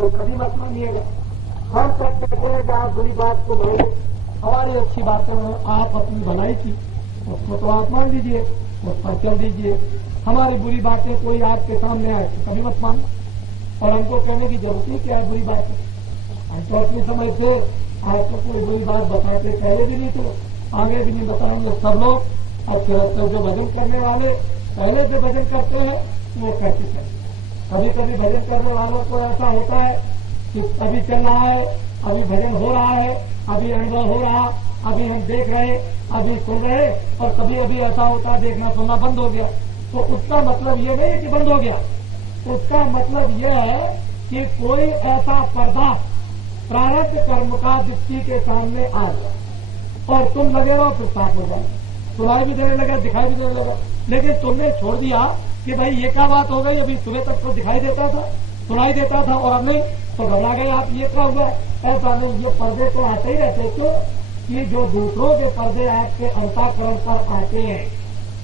तो कभी मत मानिएगा। हम सब कहते हैं कि आप बुरी बात को मानिए, हमारी अच्छी बातें में आप अपनी भलाई की उसको तो आप मान लीजिए, उस पर चल दीजिए। हमारी बुरी बातें कोई आपके सामने आए तो कभी मत मानो, और हमको कहने की जरूरत ही क्या है बुरी बात है। हम तो अपनी समझ से आपको कोई बुरी बात बताते पहले भी नहीं तो आगे भी नहीं बताएंगे। सब लोग अब जो भजन करने वाले पहले से भजन करते हैं वो कैसे करें। कभी कभी भजन करने वालों को ऐसा होता है कि अभी चल रहा है, अभी भजन हो रहा है, अभी अनुभव हो रहा, अभी हम देख रहे, अभी सुन रहे, और कभी अभी ऐसा होता है देखना सुनना बंद हो गया। तो उसका मतलब ये नहीं है कि बंद हो गया, उसका मतलब यह है कि कोई ऐसा पर्दा प्रारब्ध कर्म का व्यक्ति के सामने आ गया और तुम लगे रहो फिर साफ हो जाए, सुनाई भी देने लगा, दिखाई भी देने लगा। लेकिन तुमने छोड़ दिया कि भाई ये क्या बात हो गई, अभी सुबह तक तो दिखाई देता था, सुनाई देता था, और अब नहीं, तो घबरा गए आप, ये क्या हुआ। ऐसा नहीं, ये पर्दे तो आते ही रहते। क्यों कि जो दूसरों के पर्दे आपके अंतःकरण पर आते हैं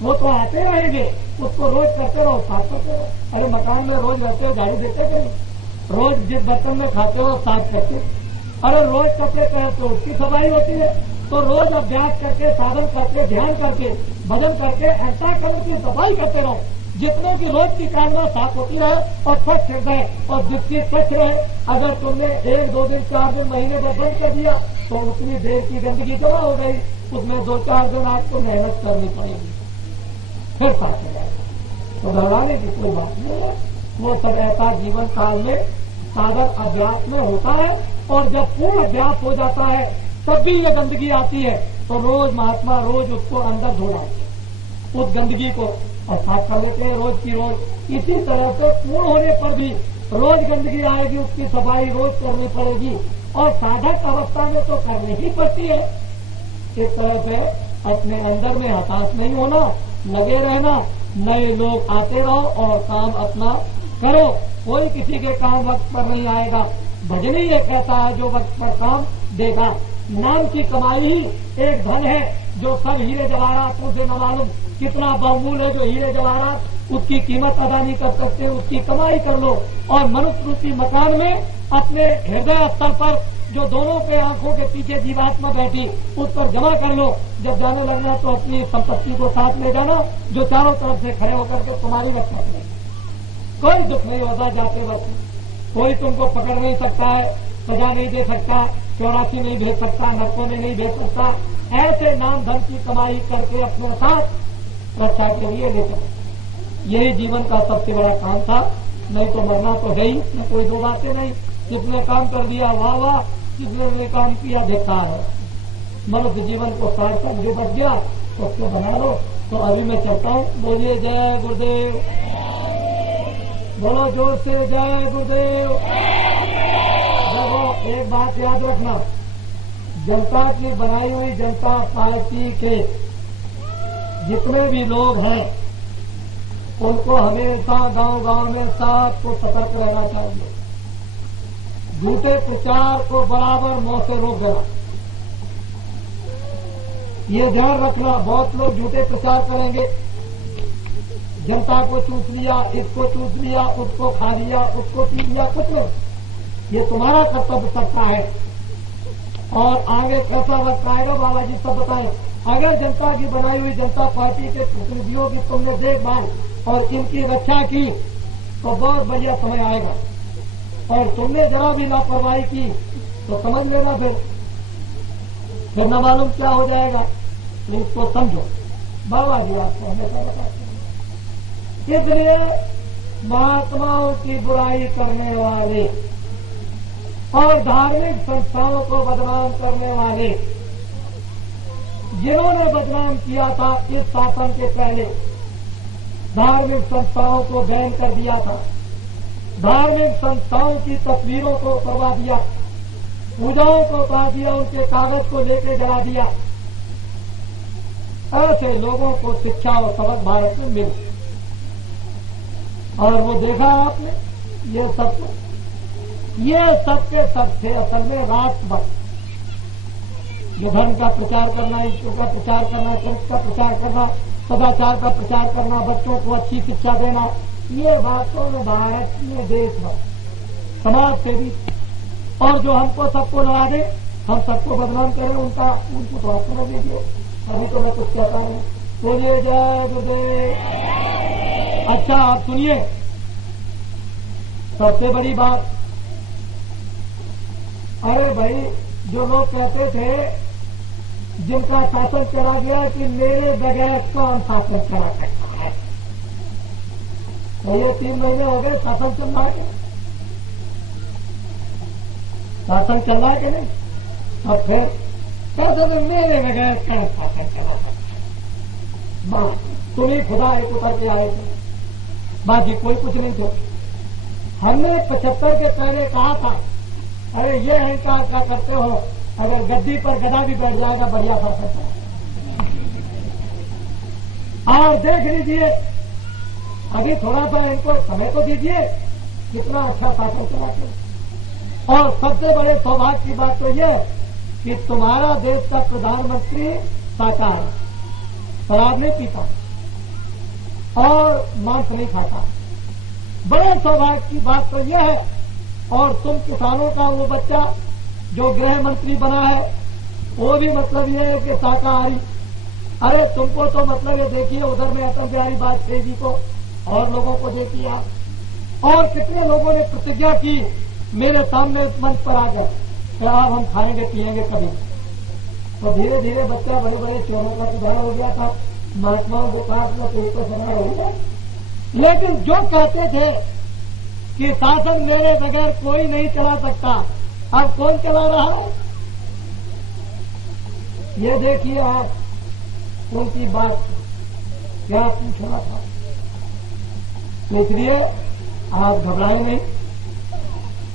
वो तो आते रहेंगे, उसको रोज करते रहो, साफ करते रहो। अरे मकान में रोज रहते हो, गाड़ी देते कहीं, रोज जिस बर्तन में खाते हो साफ करते, अरे रोज कपड़े पहनते हो उसकी सफाई होती है। तो रोज अभ्यास करके, साधन करके, ध्यान करके, भजन करके अंतःकरण की सफाई करते रहो, जितने की रोज की कामना साफ होती रहे और स्वच्छ रहे और दृष्टि स्वच्छ रहे। अगर तुमने 1, 2 दिन, 4 दिन, महीने में बंद कर दिया तो उतनी देर की गंदगी जमा हो गई, उसमें 2-4 दिन आपको मेहनत करनी पड़ेगी, फिर साफ हो जाएगा। तो घबराने की कोई बात नहीं है, वो सब ऐसा जीवन काल में साधन अभ्यास में होता है। और जब पूर्ण अभ्यास हो जाता है तब भी ये गंदगी आती है, तो रोज महात्मा रोज उसको अंदर धो डालते हैं, उस गंदगी को, और साफ कर लेते हैं रोज की रोज। इसी तरह से पूर्ण होने पर भी रोज गंदगी आएगी, उसकी सफाई रोज करनी पड़ेगी, और साधक अवस्था में तो करनी ही पड़ती है। इस तरह से अपने अंदर में हताश नहीं होना, लगे रहना, नए लोग आते रहो और काम अपना करो। कोई किसी के काम वक्त पर नहीं आएगा। भजन ही एक ऐसा है जो वक्त पर काम देगा। नाम की कमाई ही एक धन है जो सब हीरे जवाहरात उसे न मालूम कितना बहुमूल्य है। जो हीरे जवाहरात उसकी कीमत अदा नहीं कर सकते, उसकी कमाई कर लो, और मनुष्य रूपी मकान में अपने हृदय स्थल पर जो दोनों के आंखों के पीछे जीवात्मा बैठी उस पर जमा कर लो। जब जाने लगना तो अपनी संपत्ति को साथ ले जाना, जो चारों तरफ से खड़े होकर के तुम्हारी रक्षा करें। कोई दुख नहीं होता जाते वक्त, कोई तुमको पकड़ नहीं सकता है, सजा नहीं दे सकता, 84 नहीं भेज सकता, नरकों में नहीं भेज सकता। ऐसे नाम धन की कमाई करके अपने साथ रक्षा के लिए ले चलो। यही जीवन का सबसे बड़ा काम था। नहीं तो मरना तो है ही, न कोई दो बातें नहीं। किसने काम कर दिया वाह वाह, किसने ने काम किया बेकार है। मनुष्य जीवन को सार्थक जो बच गया तो उसको बना लो। तो अभी मैं चलता हूँ। बोलिए जय गुरुदेव, बोलो जोर से जय गुरुदेव। देखो एक बात याद रखना, जनता की बनाई हुई जनता पार्टी के जितने भी लोग हैं उनको हमेशा गांव-गांव में सबको सतर्क रहना चाहिए। झूठे प्रचार को बराबर मुंह से रोक देना, ये ध्यान रखना। बहुत लोग झूठे प्रचार करेंगे, जनता को चूस लिया, इसको चूस लिया, उसको खा लिया, उसको पी लिया, कुछ नहीं। ये तुम्हारा कर्तव्य सबका है। और आगे कैसा वक्त आएगा बाबा जी सब बताएं। अगर जनता की बनाई हुई जनता पार्टी के प्रतिनिधियों की तुमने देखभाल और इनकी रक्षा की तो बहुत बढ़िया समय आएगा। और तुमने जरा भी लापरवाही की तो समझ लेना फिर न मालूम क्या हो जाएगा। तो इसको समझो, बाबा जी आपको हमेशा बताते हैं। इसलिए महात्माओं की बुराई करने वाले और धार्मिक संस्थाओं को बदनाम करने वाले, जिन्होंने बदनाम किया था इस शासन के पहले, धार्मिक संस्थाओं को बैन कर दिया था, धार्मिक संस्थाओं की तस्वीरों को उतरवा दिया, पूजाओं को उतार दिया, उनके कागज को लेकर जला दिया। ऐसे लोगों को शिक्षा और सबक भारत में मिली। और वो देखा आपने, ये सब के सब थे असल में राष्ट्रभक्त। जो धर्म का प्रचार करना, ईश्वर का प्रचार करना, चरित्र का प्रचार करना, सदाचार का प्रचार करना, बच्चों को अच्छी शिक्षा देना, ये वास्तव में भारत में देशभक्त समाज सेवी, और जो हमको सबको लड़ा दे, हम सबको बदनाम करें, उनको तो आप समझ लीजिए। अभी तो मैं कुछ कहता हूं। बोलिए जय गुरुदेव। अच्छा आप सुनिए, सबसे बड़ी बात, अरे भाई जो लोग कहते थे जिनका शासन चला गया कि मेरे बगैर कौन शासन चला सकता है, तो ये 3 महीने हो गए शासन चल रहा है, शासन चल रहा है कि नहीं? अब फिर कहते थे मेरे बगैर कौन शासन चला सकता है, बस तुम ही खुदा एक उतर के आए थे, बाकी कोई कुछ नहीं थे। हमने 75 के पहले कहा था, अरे ये अहंकार क्या करते हो, अगर गद्दी पर गधा भी बैठ जाएगा बढ़िया शासन है। और देख लीजिए, अभी थोड़ा सा इनको समय तो दीजिए, कितना अच्छा शासन चलाते। और सबसे बड़े सौभाग्य की बात तो यह कि तुम्हारा देश का प्रधानमंत्री शाकाहारी, शराब नहीं पीता और मांस नहीं खाता। बड़े सौभाग्य की बात तो यह है। और तुम किसानों का वो बच्चा जो गृह मंत्री बना है, वो भी मतलब ये है कि शाकाहारी। अरे तुमको तो मतलब ये देखिए, उधर में अटल बिहारी वाजपेयी जी को और लोगों को देखिए आप, और कितने लोगों ने प्रतिज्ञा की, मेरे सामने मंच पर आ गए कि अब हम खाएंगे पिएंगे कभी। तो धीरे धीरे बच्चा बड़े बड़े चोरों का सुधार हो गया था, महात्माओं के पास में कोई तो सुधार हो गया। लेकिन जो कहते थे कि शासन मेरे बगैर कोई नहीं चला सकता, अब कौन चला रहा है? ये देखिए आप उनकी बात क्या पूछना था। इसलिए आप घबराए नहीं,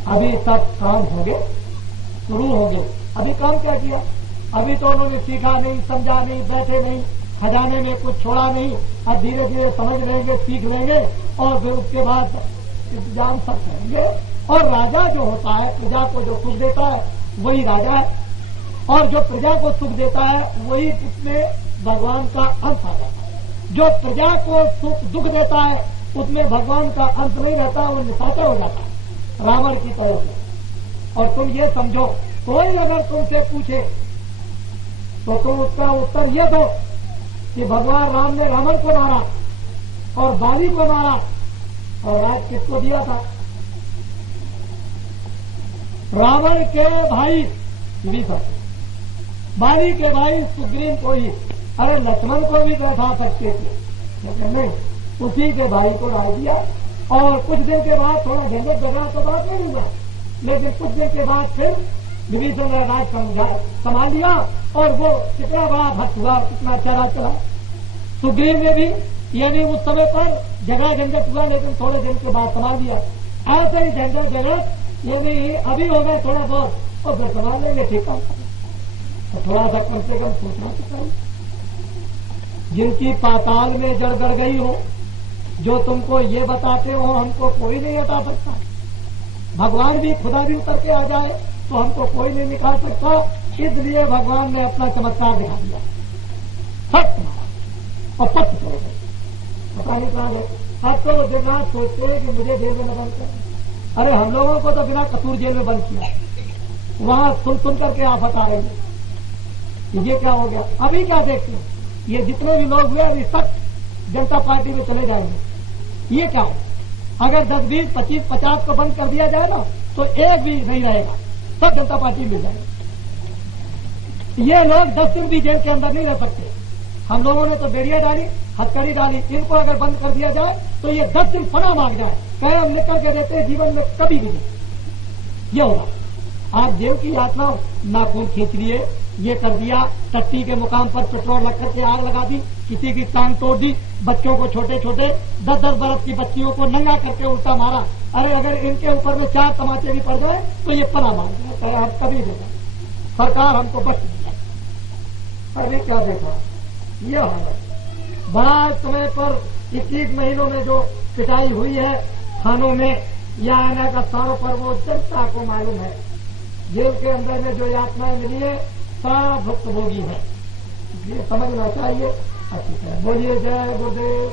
अभी सब काम होंगे, शुरू होंगे। अभी काम क्या किया? अभी तो उन्होंने सीखा नहीं, समझा नहीं, बैठे नहीं, खजाने में कुछ छोड़ा नहीं। अब धीरे धीरे समझ लेंगे, सीख लेंगे, और फिर उसके बाद इंतजाम सब करेंगे। और राजा जो होता है, प्रजा को जो सुख देता है वही राजा है, और जो प्रजा को सुख देता है वही उसमें भगवान का अंश आ जाता है। जो प्रजा को सुख दुख देता है उसमें भगवान का अंश नहीं रहता, वो निशाचर हो जाता है रावण की तरह से। और तुम ये समझो, कोई अगर तुमसे पूछे तो तुम उसका उत्तर ये दो कि भगवान राम ने रावण को मारा और बाली को मारा, और राज किसको दिया था? रावण के भाई विभीषण, बाली के भाई सुग्रीव को ही। अरे लक्ष्मण को भी बैठा सकते थे, लेकिन नहीं, उसी के भाई को डाल दिया। और कुछ दिन के बाद थोड़ा झंझट झगड़ा तो बात नहीं हुआ, लेकिन कुछ दिन के बाद फिर विभीषण ने राज संभाल लिया, और वो कितना बड़ा भक्त हुआ, कितना चेहरा चला। सुग्रीव ने भी, ये भी उस समय पर झगड़ा झंझट हुआ, लेकिन थोड़े दिन के बाद संभाल लिया। ऐसे ही झंझट झगड़त ये भी अभी हो गए थोड़ा बहुत, और फिर संभाल लेंगे, ठीक है। तो थोड़ा सा कम से कम सोचना तो चाहिए। जिनकी पाताल में जड़ गड़ गई हो, जो तुमको ये बताते हो हमको कोई नहीं हटा सकता, भगवान भी खुदा भी उतर के आ जाए तो हमको कोई नहीं निकाल सकता। इसलिए भगवान ने अपना चमत्कार दिखा दिया, सत्य और सत्य करो, पता नहीं कहा गए। अब तो दिन रात सोचते हैं कि मुझे जेल में न बंद करें। अरे हम लोगों को तो बिना कसूर जेल में बंद किया, वहां सुन करके आफत आ रही है। ये क्या हो गया? अभी क्या देखते हैं, ये जितने भी लोग हुए अभी सब जनता पार्टी में चले जाएंगे। ये क्या है? अगर 10, 20, 25, 50 को बंद कर दिया जाए ना, तो एक भी नहीं रहेगा, सब जनता पार्टी मिल जाएगा। ये लोग 10 दिन भी जेल के अंदर नहीं रह सकते। हम लोगों ने तो बेड़िया डाली, हथकड़ी डाली, इनको अगर बंद कर दिया जाए तो ये 10 दिन फना मांग जाए, कहे हम निकल के देते जीवन में कभी भी नहीं। ये होगा। आप जेल की यात्रा नाखून खींच लिए, ये कर दिया, टट्टी के मुकाम पर पेट्रोल रख करके आग लगा दी, किसी की टांग तोड़ दी, बच्चों को छोटे छोटे 10-10 बरस की बच्चियों को नंगा करके उल्टा मारा। अरे अगर इनके ऊपर में 4 तमाचे भी पड़ गए तो ये पना मार गया, हम कभी देगा सरकार हमको बच दिया। अरे क्या देखा ये हालत, बड़ा समय पर 21 महीनों में जो पिटाई हुई है थानों में या अनाथ स्थानों पर, वो जनता को मालूम है। जेल के अंदर में जो यातनाएं मिली है सब भुक्तभोगी है, ये समझना चाहिए। अच्छी तरह बोलिए जय गुरुदेव,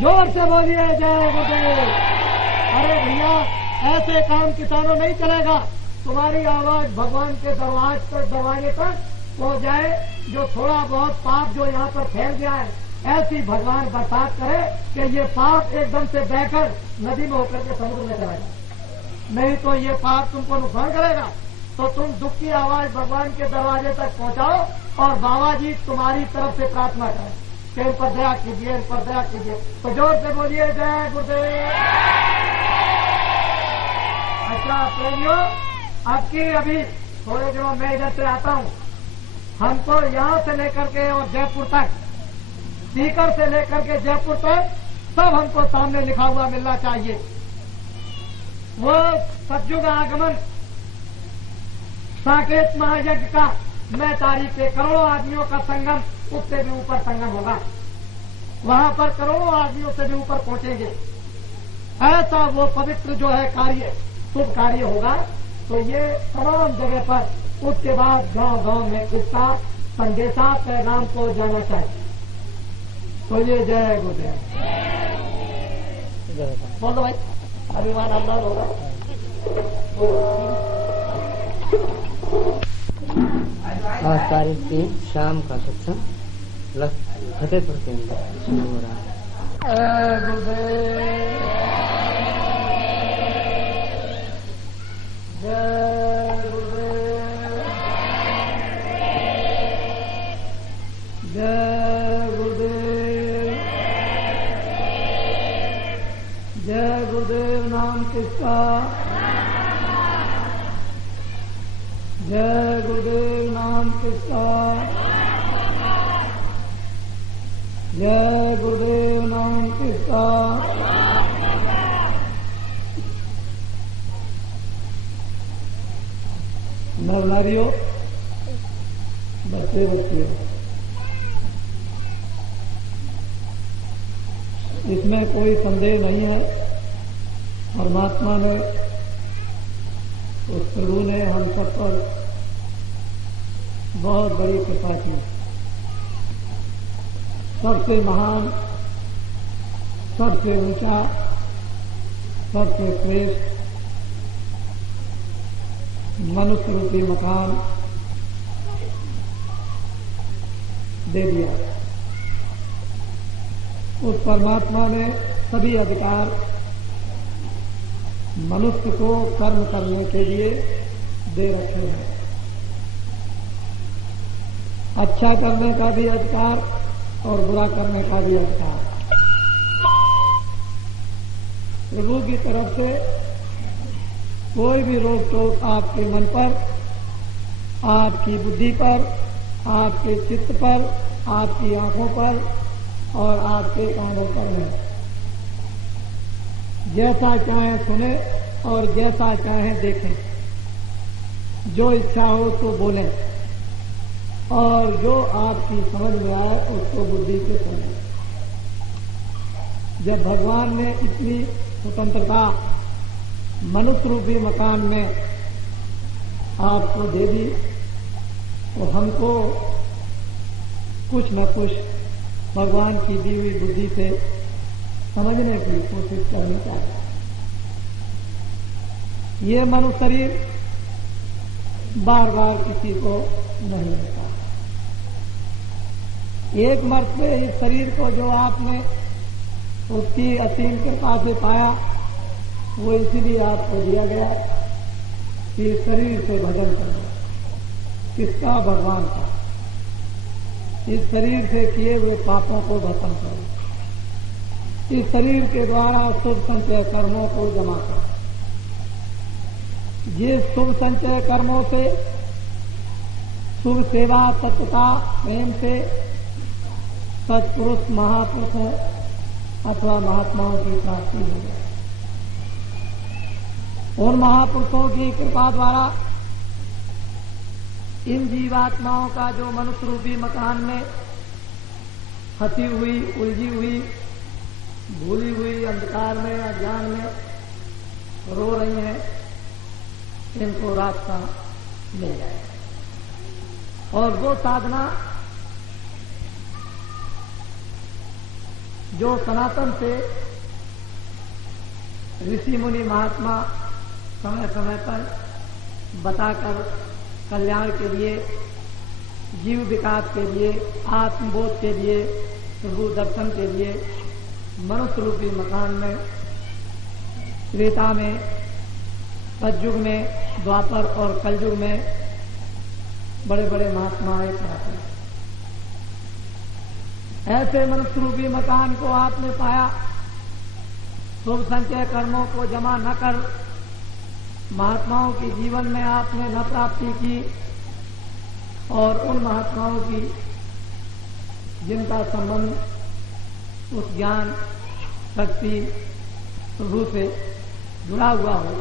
जोर से बोलिए जय गुरुदेव। अरे भैया ऐसे काम किसानों नहीं चलेगा। तुम्हारी आवाज भगवान के दरवाजे तक पहुंच जाए, जो थोड़ा बहुत पाप जो यहाँ पर फैल गया है, ऐसी भगवान बरसात करे कि ये पाप एकदम से बहकर नदी में होकर के समुद्र में चला जाए। नहीं तो ये पाप तुमको नुकसान करेगा। तो तुम दुख की आवाज भगवान के दरवाजे तक पहुंचाओ और बाबा जी तुम्हारी तरफ से प्रार्थना करें कि इन पर दया कीजिए, इन पर दया कीजिए। तो जोर से बोलिए जय गुरुदेव। अच्छा प्रेमियों, अब की अभी थोड़े दिनों में इधर से आता हूं, हमको यहां से लेकर के और जयपुर तक, सीकर से लेकर के जयपुर तक सब हमको सामने लिखा हुआ मिलना चाहिए। वो सतयुग आगमन साकेत महायज्ञ का मैं तारीख पे करोड़ों आदमियों का संगम, उससे भी ऊपर संगम होगा, वहां पर करोड़ों आदमियों से भी ऊपर पहुंचेंगे। ऐसा वो पवित्र जो है कार्य, शुभ कार्य होगा। तो ये तमाम जगह पर उसके बाद गांव गांव में इसका संदेशा पैगाम को जाना चाहिए। तो ये जय गुरुदेव बोलो भाई, अभिमान अमदान होगा। आज तारीख 3 शाम का सत्संग फतेहपुर के अंदर शुरू हो रहा है। गुरुदेव जय गुरुदेव, जय गुरुदेव, जय गुरुदेव नाम किसका, जय गुरुदेव नाम किसका, जय गुरुदेव नाम किसका। नर नारियों, बच्चे बच्चियों, इसमें कोई संदेह नहीं है, परमात्मा ने, उस प्रभु ने हम सब पर बहुत बड़ी कृपा की। सबसे महान, सबसे ऊंचा, सबसे श्रेष्ठ मनुष्य रूपी मकान दे दिया। उस परमात्मा ने सभी अधिकार मनुष्य को कर्म करने के लिए दे रखे हैं। अच्छा करने का भी अधिकार और बुरा करने का भी अधिकार। प्रभु की तरफ से कोई भी रोक टोक आपके मन पर, आपकी बुद्धि पर, आपके चित्त पर, आपकी आंखों पर और आपके कानों पर नहीं। जैसा चाहे सुने और जैसा चाहे देखें, जो इच्छा हो तो बोलें और जो आपकी समझ में आए उसको बुद्धि से सुनें। जब भगवान ने इतनी स्वतंत्रता मनुष्य रूपी मकान में आपको दे दी, तो हमको कुछ न कुछ भगवान की दी हुई बुद्धि से समझने की कोशिश करनी चाहिए। ये मनुष्य शरीर बार बार किसी को नहीं मिलता। एक मर्तबे इस शरीर को जो आपने उसकी असीम कृपा से पाया, वो इसीलिए आपको दिया गया कि इस शरीर से भजन करो। किसका? भगवान का। इस शरीर से किए हुए पापों को भस्म करो। इस शरीर के द्वारा शुभ संचय कर्मों को जमा करो। ये शुभ संचय कर्मों से, शुभ सेवा, सत्यता, प्रेम से सत्पुरुष महापुरुषों अथवा महात्माओं की प्राप्ति हो जाए। उन महापुरुषों की कृपा द्वारा इन जीवात्माओं का जो मनुष्य रूपी मकान में फंसी हुई, उलझी हुई, भूली हुई अंधकार में, अज्ञान में रो रही हैं, इनको रास्ता मिल जाए। और वो साधना जो सनातन से ऋषि मुनि महात्मा समय समय पर बताकर कल्याण के लिए, जीव विकास के लिए, आत्मबोध के लिए, प्रभु दर्शन के लिए मनुष्य रूपी मकान में त्रेता में, सतयुग में, द्वापर और कलयुग में बड़े बड़े महात्मा आए कराते हैं। ऐसे मनुष्य रूपी मकान को आपने पाया, शुभ संचय कर्मों को जमा न कर महात्माओं के जीवन में आपने न प्राप्ति की, और उन महात्माओं की जिनका संबंध उस ज्ञान शक्ति प्रभु से जुड़ा हुआ हो,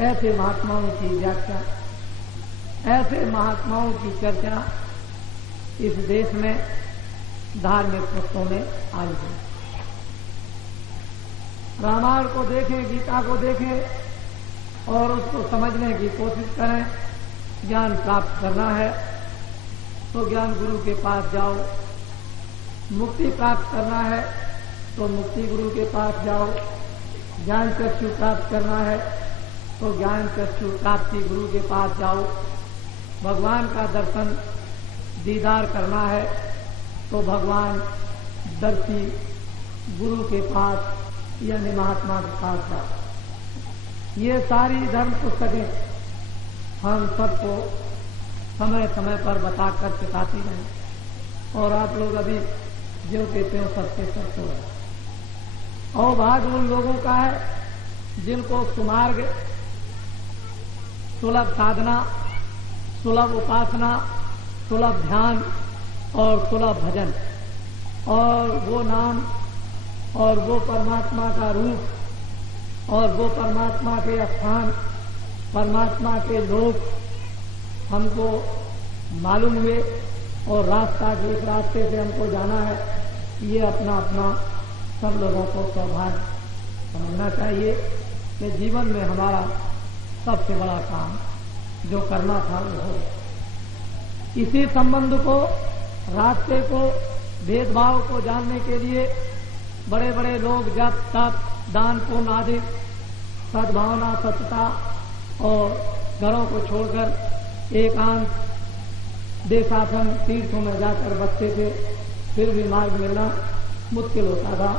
ऐसे महात्माओं की व्याख्या, ऐसे महात्माओं की चर्चा इस देश में धार्मिक पुस्तकों में आई है। रामायण को देखें, गीता को देखें और उसको समझने की कोशिश करें। ज्ञान प्राप्त करना है तो ज्ञान गुरु के पास जाओ, मुक्ति प्राप्त करना है तो मुक्ति गुरु के पास जाओ, ज्ञान चक्षु प्राप्त करना है तो ज्ञान चक्षु प्राप्ति गुरु के पास जाओ, भगवान का दर्शन दीदार करना है तो भगवान दर्शी गुरु के पास यानी महात्मा के पास जाओ। ये सारी धर्म पुस्तकें हम सबको समय समय पर बताकर सिखाती रहे, और आप लोग अभी जो कहते हो सबके सब हो रहे। और भाग उन लोगों का है जिनको सुमार्ग, सुलभ साधना, सुलभ उपासना, सुलभ ध्यान और सुलभ भजन, और वो नाम और वो परमात्मा का रूप और वो परमात्मा के स्थान, परमात्मा के लोग हमको मालूम हुए, और रास्ता जिस रास्ते से हमको जाना है, ये अपना अपना सब लोगों को सौभाग्य समझना चाहिए कि जीवन में हमारा सबसे बड़ा काम जो करना था वो हो। इसी संबंध को, रास्ते को, भेदभाव को जानने के लिए बड़े बड़े लोग जप तप दान पुण्य आदि सद्भावना सत्यता और घरों को छोड़कर एकांत देशासन तीर्थों में जाकर बसते थे, फिर भी मार्ग मिलना मुश्किल होता था।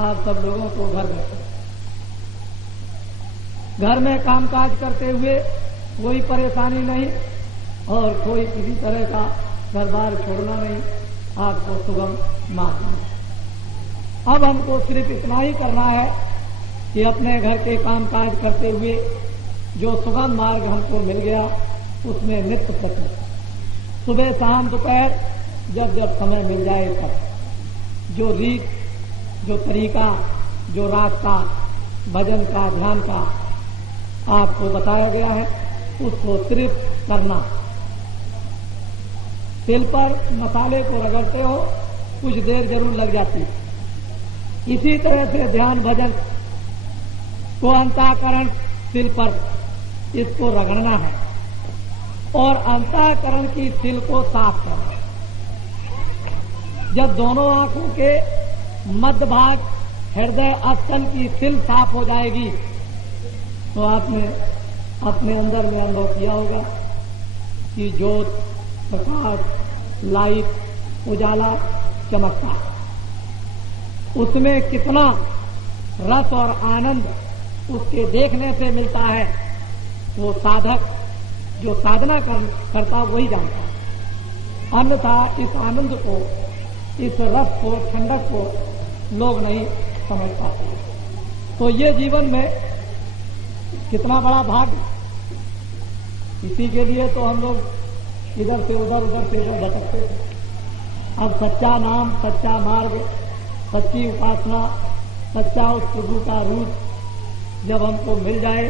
आप सब लोगों को घर बैठे घर में कामकाज करते हुए कोई परेशानी नहीं और कोई किसी तरह का घर बार छोड़ना नहीं, आपको सुगम मार्ग मिले। अब हमको सिर्फ इतना ही करना है कि अपने घर के कामकाज करते हुए जो सुगम मार्ग हमको मिल गया उसमें नित्य प्रति सुबह शाम दोपहर जब जब समय मिल जाए तब जो रीत, जो तरीका, जो रास्ता भजन का, ध्यान का आपको बताया गया है, उसको सिर्फ करना। तिल पर मसाले को रगड़ते हो, कुछ देर जरूर लग जाती है। इसी तरह से ध्यान भजन को अंतःकरण तिल पर इसको रगड़ना है और अंतःकरण की तिल को साफ करना। जब दोनों आंखों के मध्य भाग हृदय स्थल की तिल साफ हो जाएगी तो आपने अपने अंदर में अनुभव किया होगा कि ज्योत, प्रकाश, लाइट, उजाला चमकता है। उसमें कितना रस और आनंद उसके देखने से मिलता है वो साधक जो साधना करता वही जानता है। अन्यथा इस आनंद को, इस रस को, ठंडक को लोग नहीं समझ पाते। तो ये जीवन में कितना बड़ा भाग्य, इसी के लिए तो हम लोग इधर से उधर, उधर से इधर भटकते थे। अब सच्चा नाम, सच्चा मार्ग, सच्ची उपासना, सच्चा उस प्रभु का रूप जब हमको मिल जाए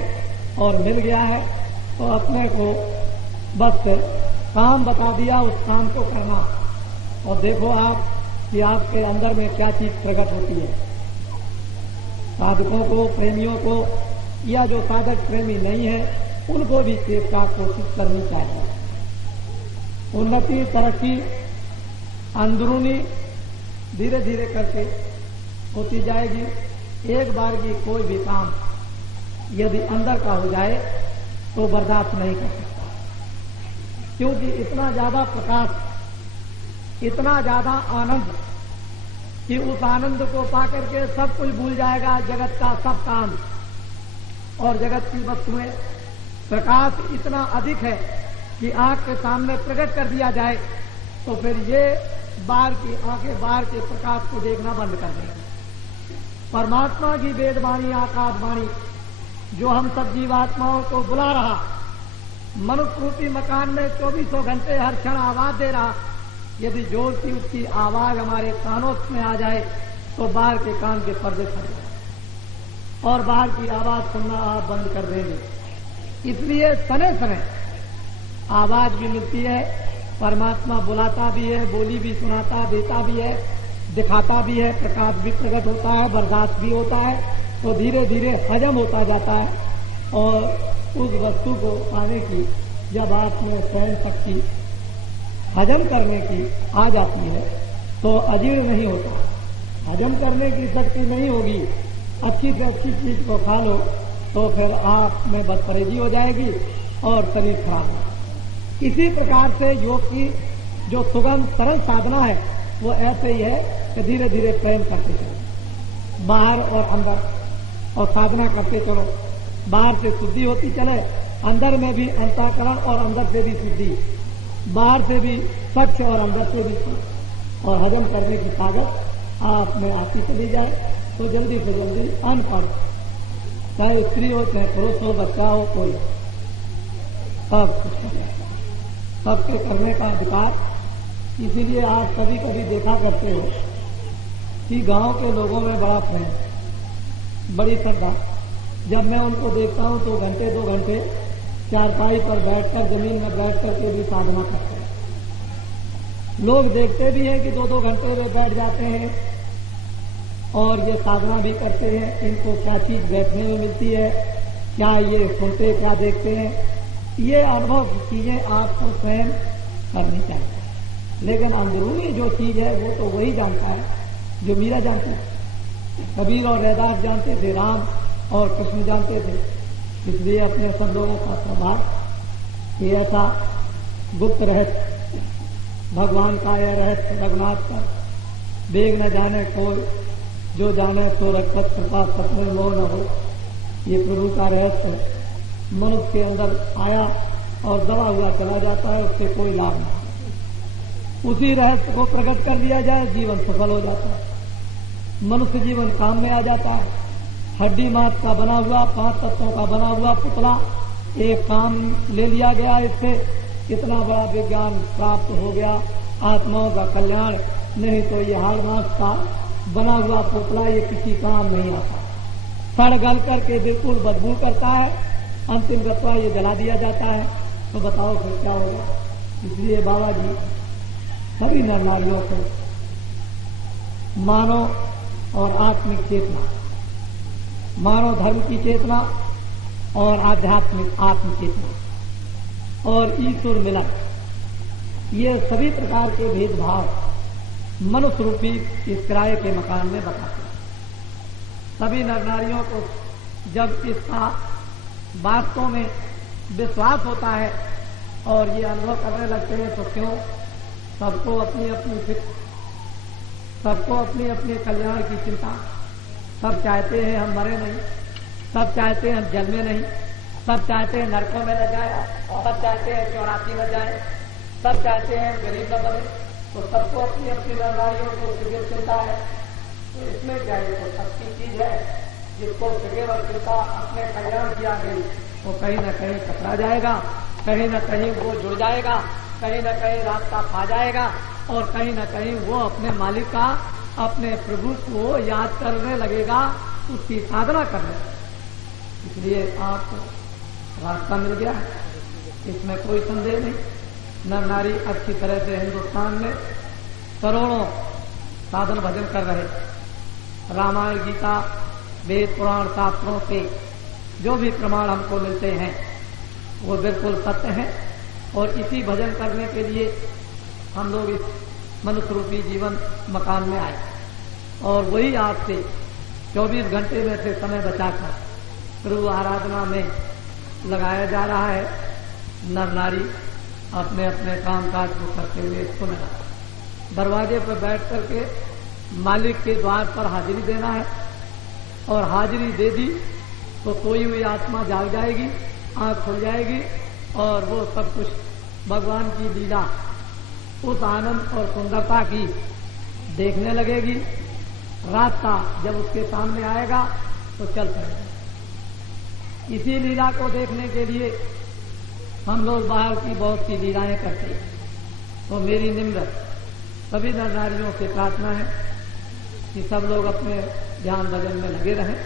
और मिल गया है तो अपने को बस काम बता दिया, उस काम को करना और देखो आप कि आपके अंदर में क्या चीज प्रकट होती है। साधकों को, प्रेमियों को या जो साधक प्रेमी नहीं है उनको भी चेष्टा कोशिश करनी चाहिए। उन्नति, तरक्की अंदरूनी धीरे धीरे करके होती जाएगी। एक बार की कोई भी काम यदि अंदर का हो जाए तो बर्दाश्त नहीं कर सकता, क्योंकि इतना ज्यादा प्रकाश, इतना ज्यादा आनंद कि उस आनंद को पाकर के सब कुछ भूल जाएगा, जगत का सब काम और जगत की वस्तुएं। प्रकाश इतना अधिक है कि आंख के सामने प्रकट कर दिया जाए तो फिर ये बाहर की आंखें बाहर के प्रकाश को देखना बंद कर देंगे। परमात्मा की वेदवाणी, आकाशवाणी जो हम सब जीवात्माओं को बुला रहा, मनुष्य रूपी मकान में 24 घंटे हर क्षण आवाज दे रहा, यदि जोर की उसकी आवाज हमारे कानों में आ जाए तो बाहर के कान के पर्दे फट जाए और बाहर की आवाज सुनना आप बंद कर देंगे। इसलिए समय समय आवाज भी मिलती है, परमात्मा बुलाता भी है, बोली भी सुनाता देता भी है, दिखाता भी है, प्रकाश भी प्रकट होता है, बर्दाश्त भी होता है, तो धीरे धीरे हजम होता जाता है और उस वस्तु को पाने की जब आप में स्वयं शक्ति हजम करने की आ जाती है तो अजीर्ण नहीं होता। हजम करने की शक्ति नहीं होगी, अच्छी से अच्छी चीज को खा लो तो फिर आप में बदपरहेजी हो जाएगी और शरीर खराब होगा। इसी प्रकार से योग की जो सुगम सरल साधना है वो ऐसे ही है कि धीरे धीरे प्रेम करते चलो, बाहर और अंदर, और साधना करते चलो। बाहर से शुद्धि होती चले, अंदर में भी अंतःकरण और अंदर से भी शुद्धि, बाहर से भी स्वच्छ और अंदर से भी स्वच्छ, और हजम करने की ताकत आप में आती चली जाए तो जल्दी से जल्दी अन्न पाओ, चाहे स्त्री हो चाहे पुरुष हो, बच्चा हो, कोई सब कुछ करें, सबके करने का अधिकार। इसीलिए आप कभी कभी देखा करते हो कि गांव के लोगों में बड़ा प्रेम, बड़ी श्रद्धा। जब मैं उनको देखता हूं तो घंटे 2 घंटे चारपाई पर बैठकर, जमीन में बैठ करके भी साधना करते हैं। लोग देखते भी हैं कि 2-2 घंटे वे बैठ जाते हैं और ये साधना भी करते हैं। इनको क्या चीज बैठने में मिलती है, क्या ये सुनते, क्या देखते हैं, ये अनुभव की चीजें आपको स्वयं करनी चाहिए। लेकिन अंदरूनी जो चीज है वो तो वही जानता है जो मीरा जानती है, कबीर और रैदास जानते थे, राम और कृष्ण जानते थे। इसलिए अपने सब लोगों का प्रभाव कि ऐसा गुप्त रहस्य, भगवान का यह रहस्य रघुनाथ का वेग न जाने कोई, जो जाने सो रक्षत कृपा सपने मोह न हो। ये प्रभु का रहस्य मनुष्य के अंदर आया और दबा हुआ चला जाता है, उससे कोई लाभ नहीं। उसी रहस्य को प्रकट कर दिया जाए, जीवन सफल हो जाता है, मनुष्य जीवन काम में आ जाता है। हड्डी मांस का बना हुआ, 5 तत्वों का बना हुआ पुतला एक काम ले लिया गया, इससे इतना बड़ा विज्ञान प्राप्त हो गया, आत्माओं का कल्याण। नहीं तो ये हाड़ मांस का बना हुआ पुतला ये किसी काम नहीं आता, सड़ गल करके बिल्कुल बदबू करता है, अंतिम गत्वा ये जला दिया जाता है। तो बताओ फिर क्या होगा। इसलिए बाबा जी सभी नर नारियों को मानव और आत्मिक चेतना, मानव धर्म की चेतना और आध्यात्मिक आत्म चेतना और ईश्वर मिलन, ये सभी प्रकार के भेदभाव मनुष्य रूपी इस किराए के मकान में बताते हैं। सभी नर नारियों को जब इसका वास्तव में विश्वास होता है और ये अनुभव करने लगते हैं तो क्यों, सबको अपनी अपनी फिक्र, सबको अपनी अपनी कल्याण की चिंता, सब चाहते हैं हम मरे नहीं, सब चाहते हैं हम जल में नहीं, सब चाहते हैं नरकों में न जाए, सब चाहते हैं 84 न जाए, सब चाहते हैं गरीब न बने। तो सबको अपनी अपनी नारियों को फिक्र चिंता है, तो इसमें क्या है, तो सबकी चीज है। जिसको फिक्र और चिंता अपने कल्याण किया गई वो कहीं न कहीं टकरा जाएगा, कहीं न कहीं वो जुड़ जाएगा, कहीं न कहीं रास्ता पा जाएगा और कहीं न कहीं वो अपने मालिक का, अपने प्रभु को याद करने लगेगा, उसकी साधना करने लगेगा। इसलिए आपको रास्ता मिल गया है, इसमें कोई संदेह नहीं। नर नारी अच्छी तरह से हिंदुस्तान में करोड़ों साधन भजन कर रहे, रामायण गीता वेद पुराण शास्त्रों से जो भी प्रमाण हमको मिलते हैं वो बिल्कुल सत्य है। और इसी भजन करने के लिए हम लोग इस मनुष्य रूपी जीवन मकान में आए और वही आज से 24 घंटे में से समय बचाकर प्रभु आराधना में लगाया जा रहा है। नर नारी अपने अपने काम काज को करते हुए सुन रहा है। दरवाजे पर बैठ करके मालिक के द्वार पर हाजिरी देना है, और हाजिरी दे दी तो सोई हुई आत्मा जाग जाएगी, आंख खुल जाएगी, और वो सब कुछ भगवान की लीला, उस आनंद और सुंदरता की देखने लगेगी। रास्ता जब उसके सामने आएगा तो चल पड़ेगा। इसी लीला को देखने के लिए हम लोग बाहर की बहुत सी लीलाएं करते हैं। तो मेरी निम्र सभी नर नारियों से प्रार्थना है कि सब लोग अपने ध्यान भजन में लगे रहें।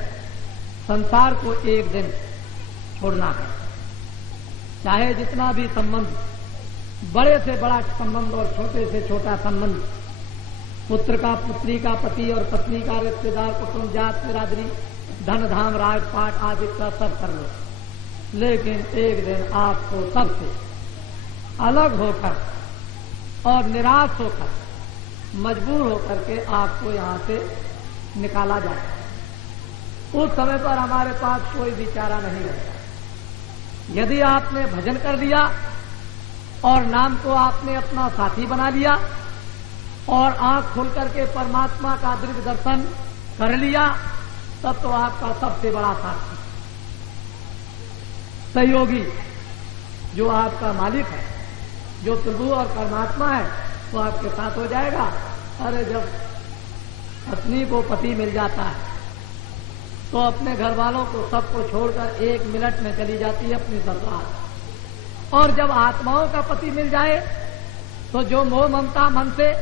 संसार को एक दिन छोड़ना है। चाहे जितना भी संबंध, बड़े से बड़ा संबंध और छोटे से छोटा संबंध, पुत्र का पुत्री का पति और पत्नी का रिश्तेदार, कुटुंब, जात, बिरादरी, धन धाम, राजपाट आदि का सब कर लो, लेकिन एक दिन आपको सबसे अलग होकर और निराश होकर, मजबूर होकर के आपको यहां से निकाला जाए। उस समय पर हमारे पास कोई भी चारा नहीं रहेगा। यदि आपने भजन कर लिया और नाम को आपने अपना साथी बना लिया और आंख खोल करके परमात्मा का दिव्य दर्शन कर लिया, तब तो आपका सबसे बड़ा साथी, सहयोगी, जो आपका मालिक है, जो प्रभु और परमात्मा है, वो आपके साथ हो जाएगा। अरे जब पत्नी को पति मिल जाता है तो अपने घर वालों को सबको छोड़कर 1 मिनट में चली जाती है अपनी ससुराल। और जब आत्माओं का पति मिल जाए तो जो मोह ममता मन से,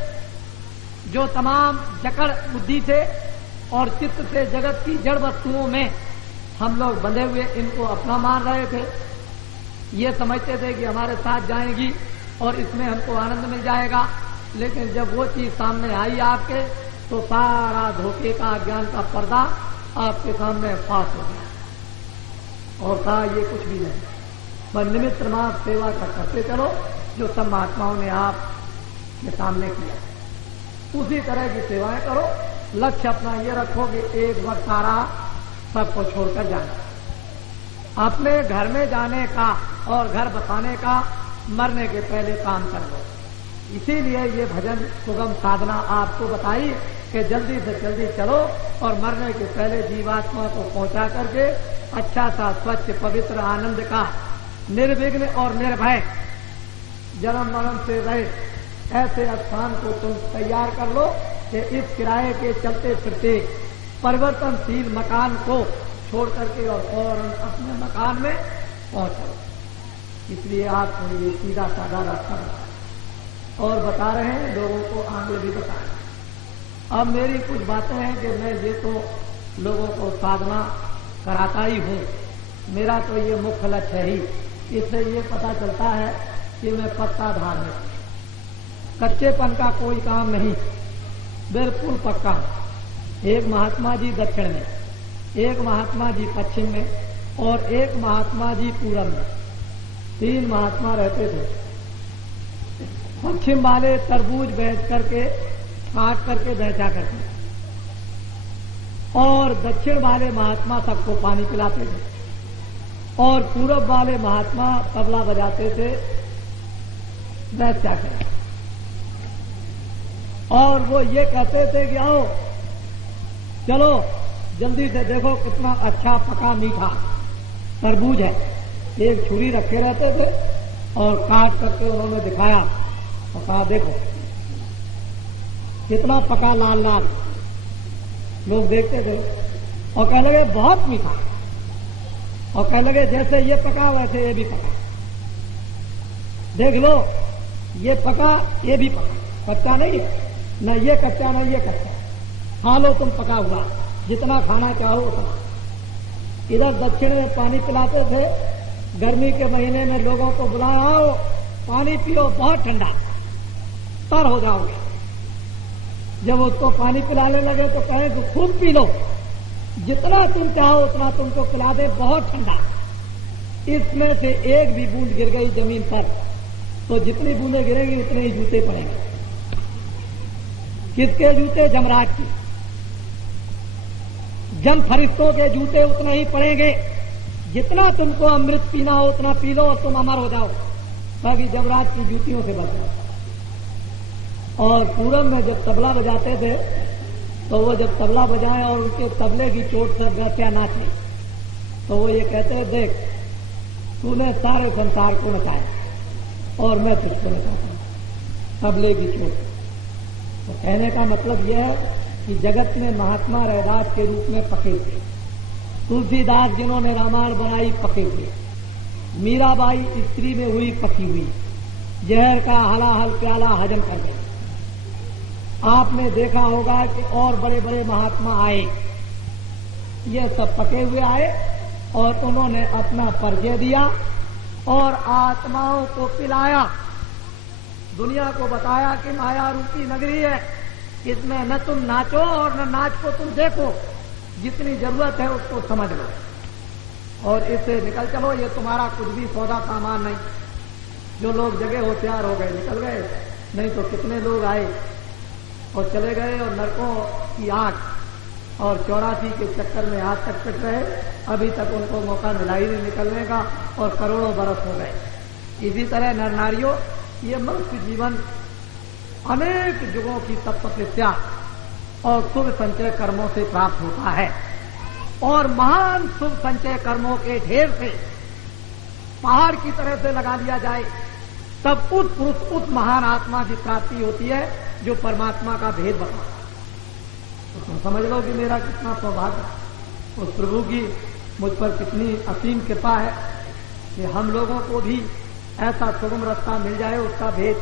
जो तमाम जकड़ बुद्धि से और चित्त से जगत की जड़ वस्तुओं में हम लोग बंधे हुए इनको अपना मान रहे थे, ये समझते थे कि हमारे साथ जाएंगी और इसमें हमको आनंद मिल जाएगा, लेकिन जब वो चीज सामने आई आपके तो सारा धोखे का, अज्ञान का पर्दा आपके सामने फास हो गया और कहा ये कुछ भी नहीं, पर निमित्त मात्र सेवा करते चलो जो सब महात्माओं ने आपके सामने किया। उसी तरह की सेवाएं करो। लक्ष्य अपना ये रखो कि एक वर्ष सारा सबको छोड़कर जाना, अपने घर में जाने का और घर बसाने का मरने के पहले काम कर लो। इसीलिए ये भजन सुगम साधना आपको बताई कि जल्दी से जल्दी चलो और मरने के पहले जीवात्मा को पहुंचा करके अच्छा सा स्वच्छ पवित्र आनंद का निर्विघ्न और निर्भय जन्म मरण से रहे ऐसे स्थान को तुम तैयार कर लो कि इस किराए के चलते फिरते परिवर्तनशील मकान को छोड़ करके और फौरन अपने मकान में पहुंचो। इसलिए आपको ये सीधा साधा रास्ता बताया और बता रहे हैं, लोगों को आगे भी बताया। अब मेरी कुछ बातें हैं कि मैं ये तो लोगों को साधना कराता ही हूँ, मेरा तो ये मुख्य लक्ष्य है ही। इससे ये पता चलता है कि मैं पक्का धार्मिक, कच्चेपन का कोई काम नहीं, बिल्कुल पक्का हूं। एक महात्मा जी दक्षिण में, एक महात्मा जी पश्चिम में और एक महात्मा जी पूरब में, 3 महात्मा रहते थे। पश्चिम वाले तरबूज बेच करके, काट करके बेचा करते, और दक्षिण वाले महात्मा सबको पानी पिलाते थे, और पूरब वाले महात्मा तबला बजाते थे बेचा करके। और वो ये कहते थे कि आओ चलो जल्दी से देखो कितना अच्छा पका मीठा तरबूज है। एक छुरी रखे रहते थे और काट करके उन्होंने दिखाया और कहा देखो कितना पका लाल लाल। लोग देखते थे और कहने लगे बहुत मीठा, और कहने लगे जैसे ये पका वैसे ये भी पका, देख लो ये पका ये भी पका, कच्चा नहीं है, न ये कच्चा न ये कच्चा, खा लो तुम पका हुआ, जितना खाना चाहो उतना। इधर दक्षिण में पानी पिलाते थे, गर्मी के महीने में लोगों को बुलाया आओ पानी पियो बहुत ठंडा, तर हो जाओगे। जब उसको पानी पिलाने लगे तो कहे कि खूब पी लो, जितना तुम चाहो उतना तुमको पिला दे, बहुत ठंडा। इसमें से एक भी बूंद गिर गई जमीन पर तो जितनी बूंदें गिरेंगी उतने ही जूते पड़ेंगे। किसके जूते? जमराज के। जम फरिश्तों के जूते उतने ही पड़ेंगे जितना तुमको अमृत पीना हो उतना पी लो और तुम अमर हो जाओ, ताकि जमराज की जूतियों से बच जाओ। और पूरब में जब तबला बजाते थे तो वो जब तबला बजाए और उनके तबले की चोट से वैसे नाचे तो वो ये कहते देख तूने सारे संसार को नचाया और मैं तुझको नचाता हूं तबले की चोट। तो कहने का मतलब यह है कि जगत में महात्मा रैदास के रूप में पके हुए, तुलसीदास जिन्होंने रामायण बनाई पके हुए, मीराबाई स्त्री में हुई पकी हुई, जहर का हलाहल प्याला हजम कर गई। आपने देखा होगा कि और बड़े बड़े महात्मा आए, ये सब पके हुए आए और उन्होंने अपना परिचय दिया और आत्माओं को पिलाया, दुनिया को बताया कि माया रूपी नगरी है, इसमें न तुम नाचो और न नाच को तुम देखो, जितनी जरूरत है उसको समझ लो और इससे निकल चलो। ये तुम्हारा कुछ भी सौदा सामान नहीं। जो लोग जगह होशियार हो गए निकल गए, नहीं तो कितने लोग आए और चले गए और नरकों की आंख और 84 के चक्कर में आज तक कट रहे, अभी तक उनको मौका मिला ही नहीं निकलने का और करोड़ों बरस हो गए। इसी तरह नर नारियों, ये मनुष्य जीवन अनेक युगों की तपस्या और शुभ संचय कर्मों से प्राप्त होता है और महान शुभ संचय कर्मों के ढेर से पहाड़ की तरह से लगा लिया जाए तब उस पुरुष उस महान आत्मा की प्राप्ति होती है जो परमात्मा का भेद बताता है। तो तुम समझ लो कि मेरा कितना सौभाग्य, उस प्रभु की मुझ पर कितनी असीम कृपा है कि हम लोगों को भी ऐसा सुगम रास्ता मिल जाए उसका भेद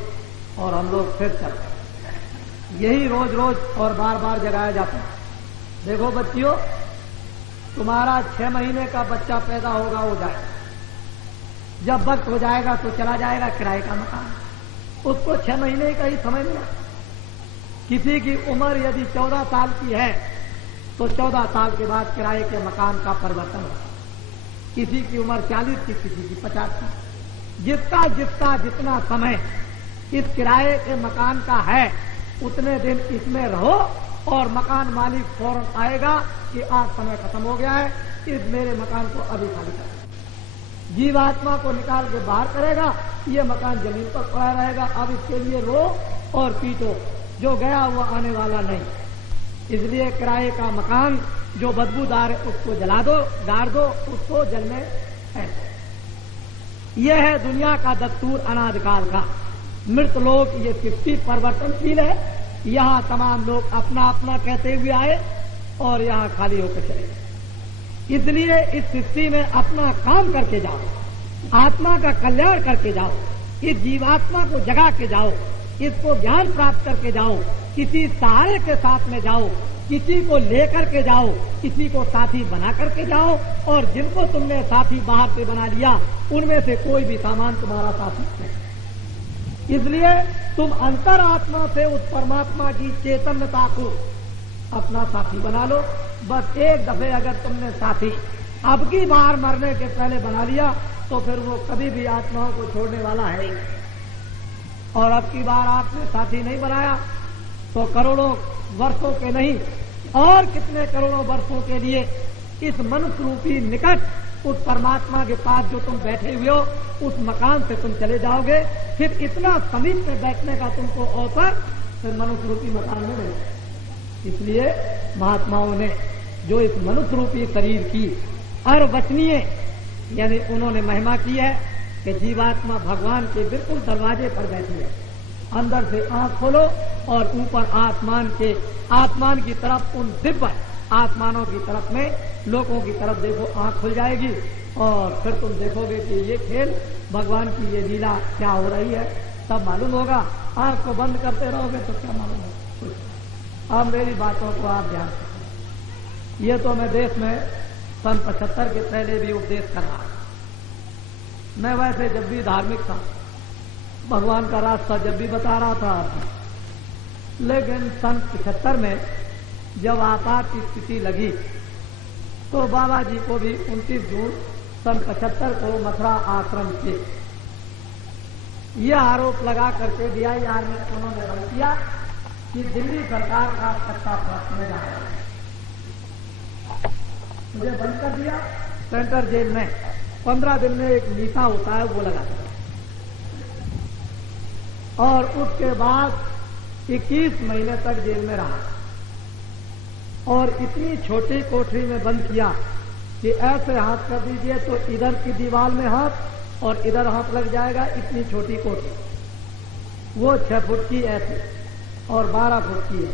और हम लोग फिर चलते। यही रोज रोज और बार बार जगाया जाता है। देखो बच्चियों, तुम्हारा 6 महीने का बच्चा पैदा होगा हो जाए, जब वक्त हो जाएगा तो चला जाएगा किराए का मकान, उसको 6 महीने का ही समय मिला। किसी की उम्र यदि 14 साल की है तो 14 साल के बाद किराए के मकान का परिवर्तन होगा। किसी की उम्र 40 की, किसी की 50 की। जिसका जिसका जितना समय इस किराए के मकान का है उतने दिन इसमें रहो और मकान मालिक फौरन आएगा कि आज समय खत्म हो गया है, इस मेरे मकान को अभी खाली कर। जीवात्मा को निकाल के बाहर करेगा, ये मकान जमीन पर पड़ा रहेगा। अब इसके लिए रो और पीटो, जो गया हुआ आने वाला नहीं। इसलिए किराए का मकान जो बदबूदार है उसको जला दो, गाड़ दो, उसको जल में फेंक दो। यह है दुनिया का दस्तूर अनादिकाल का। मृत लोग ये सृष्टि परिवर्तनशील है, यहाँ तमाम लोग अपना अपना कहते हुए आए और यहाँ खाली होकर चले गए। इसलिए इस सृष्टि में अपना काम करके जाओ, आत्मा का कल्याण करके जाओ, इस जीवात्मा को जगा के जाओ, इसको ज्ञान प्राप्त करके जाओ, किसी सहारे के साथ में जाओ, किसी को लेकर के जाओ, किसी को साथी बना करके जाओ और जिनको तुमने साथी बाहर से बना लिया उनमें से कोई भी सामान तुम्हारा साथी नहीं। इसलिए तुम अंतर आत्मा से उस परमात्मा की चैतन्यता को अपना साथी बना लो। बस एक दफे अगर तुमने साथी अब की बार मरने के पहले बना लिया तो फिर वो कभी भी आत्माओं को छोड़ने वाला है ही नहीं। और अब की बार आपने साथी नहीं बनाया तो करोड़ों वर्षों के नहीं और कितने करोड़ों वर्षों के लिए इस मनुष्य रूपी निकट उस परमात्मा के पास जो तुम बैठे हुए हो उस मकान से तुम चले जाओगे। फिर इतना समीप में बैठने का तुमको अवसर फिर मनुष्य रूपी मकान में मिलेगा। इसलिए महात्माओं ने जो इस मनुष्य रूपी शरीर की अर्वचनीय यानी उन्होंने महिमा की है कि जीवात्मा भगवान के बिल्कुल दरवाजे पर बैठी है। अंदर से आंख खोलो और ऊपर आसमान की तरफ उन दिव्य आसमानों की तरफ में लोगों की तरफ देखो, आंख खुल जाएगी और फिर तुम देखोगे कि ये खेल भगवान की ये लीला क्या हो रही है, तब मालूम होगा। आंख को बंद करते रहोगे तो क्या मालूम होगा। अब मेरी बातों को आप ध्यान रखें। ये तो मैं देश में सन 75 के पहले भी उपदेश कर रहा। मैं वैसे जब भी धार्मिक था, भगवान का रास्ता जब भी बता रहा था आपको, लेकिन सन 75 में जब आपात की स्थिति लगी तो बाबा जी को भी 29 जून सन 75 को मथुरा आश्रम से यह आरोप लगा करके DIR में उन्होंने बंद किया कि दिल्ली सरकार का सत्ता प्राप्त होने जा रहा है। मुझे बंद कर दिया सेंट्रल जेल में 15 दिन में एक मीसा होता है वो लगाता है, और उसके बाद 21 महीने तक जेल में रहा और इतनी छोटी कोठरी में बंद किया कि ऐसे हाथ कर दीजिए तो इधर की दीवार में हाथ और इधर हाथ लग जाएगा। इतनी छोटी कोठरी, वो 6 फुट की ऐसी और 12 फुट की है,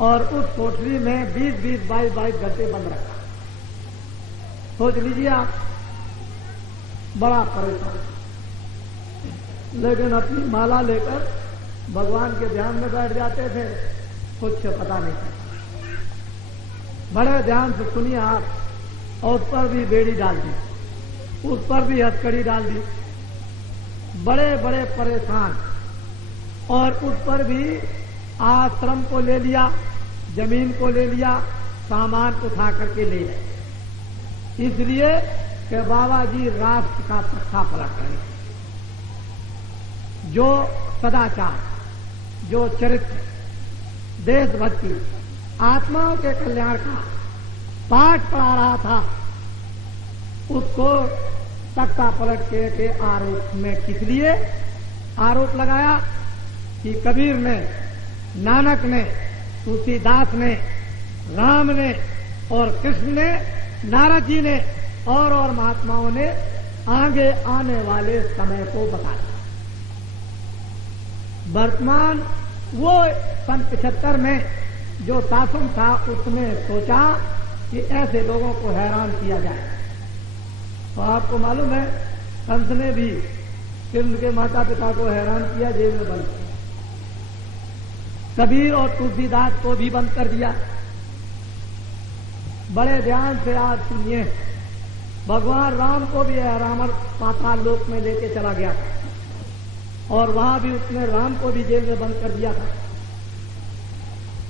और उस कोठरी में 20-20, 22-22 घंटे बंद रखा। सोच लीजिए आप, बड़ा परेशान, लेकिन अपनी माला लेकर भगवान के ध्यान में बैठ जाते थे, कुछ पता नहीं था। बड़े ध्यान से सुनिए आप, और उस पर भी बेड़ी डाल दी, उस पर भी हथकड़ी डाल दी, बड़े बड़े परेशान, और उस पर भी आश्रम को ले लिया, जमीन को ले लिया, सामान उठा करके ले गए, इसलिए कि बाबा जी राष्ट्र का पक्का पलट करें। जो सदाचार, जो चरित्र, देशभक्ति, आत्माओं के कल्याण का पाठ पढ़ा रहा था, उसको तख्ता पलट के आरोप में किस लिए आरोप लगाया कि कबीर ने, नानक ने, तुलसीदास ने, राम ने और कृष्ण ने, नारद जी ने और महात्माओं ने आगे आने वाले समय को बताया। वर्तमान वो सन 75 में जो शासन था उसने सोचा कि ऐसे लोगों को हैरान किया जाए। तो आपको मालूम है, कंस ने भी कृष्ण के माता पिता को हैरान किया, जेल में बंद किया। कबीर और तुलसीदास को भी बंद कर दिया। बड़े ध्यान से आज सुनिए, भगवान राम को भी रावण पाताल लोक में लेके चला गया था और वहां भी उसने राम को भी जेल में बंद कर दिया था,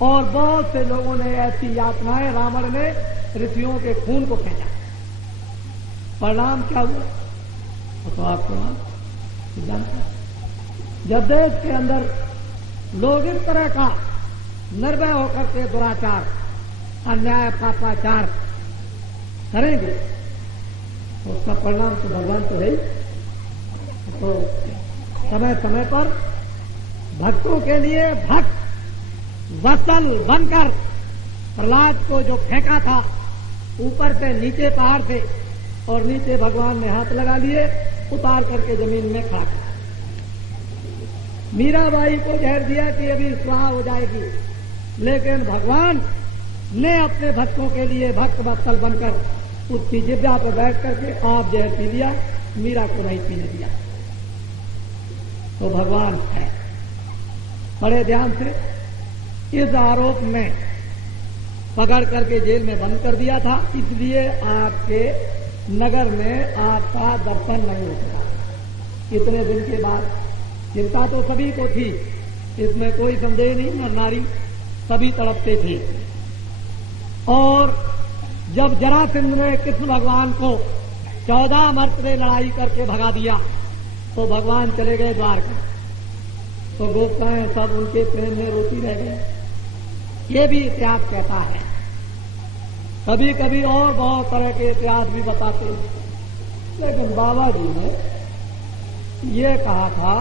और बहुत से लोगों ने ऐसी यातनाएं, रावण ने ऋषियों के खून को खींचा। परिणाम क्या हुआ तो आपको जानते हैं। जब देश के अंदर लोग इस तरह का निर्भय होकर के दुराचार, अन्याय, पापाचार करेंगे तो उसका परिणाम तो भगवान तो है ही। तो समय समय पर भक्तों के लिए भक्त वत्सल बनकर प्रहलाद को जो फेंका था ऊपर से नीचे पहाड़ से, और नीचे भगवान ने हाथ लगा लिए, उतार करके जमीन में खड़ा किया। मीराबाई को जहर दिया कि अभी स्वाहा हो जाएगी, लेकिन भगवान ने अपने भक्तों के लिए भक्त वत्सल बनकर उसकी जिब्या पर बैठ करके आप जहर पी लिया, मीरा को नहीं पीने दिया। तो भगवान है। बड़े ध्यान से इस आरोप में पकड़ करके जेल में बंद कर दिया था, इसलिए आपके नगर में आपका दर्शन नहीं हो सका। इतने दिन के बाद चिंता तो सभी को थी, इसमें कोई संदेह नहीं, नर नारी सभी तड़पते थे। और जब जरासंध ने कृष्ण भगवान को 14 मर्तबे लड़ाई करके भगा दिया तो भगवान चले गए द्वारका। तो गोपिकाएं सब उनके प्रेम में रोती रह गई। ये भी इतिहास कहता है। कभी कभी और बहुत तरह के इतिहास भी बताते हैं, लेकिन बाबा जी ने ये कहा था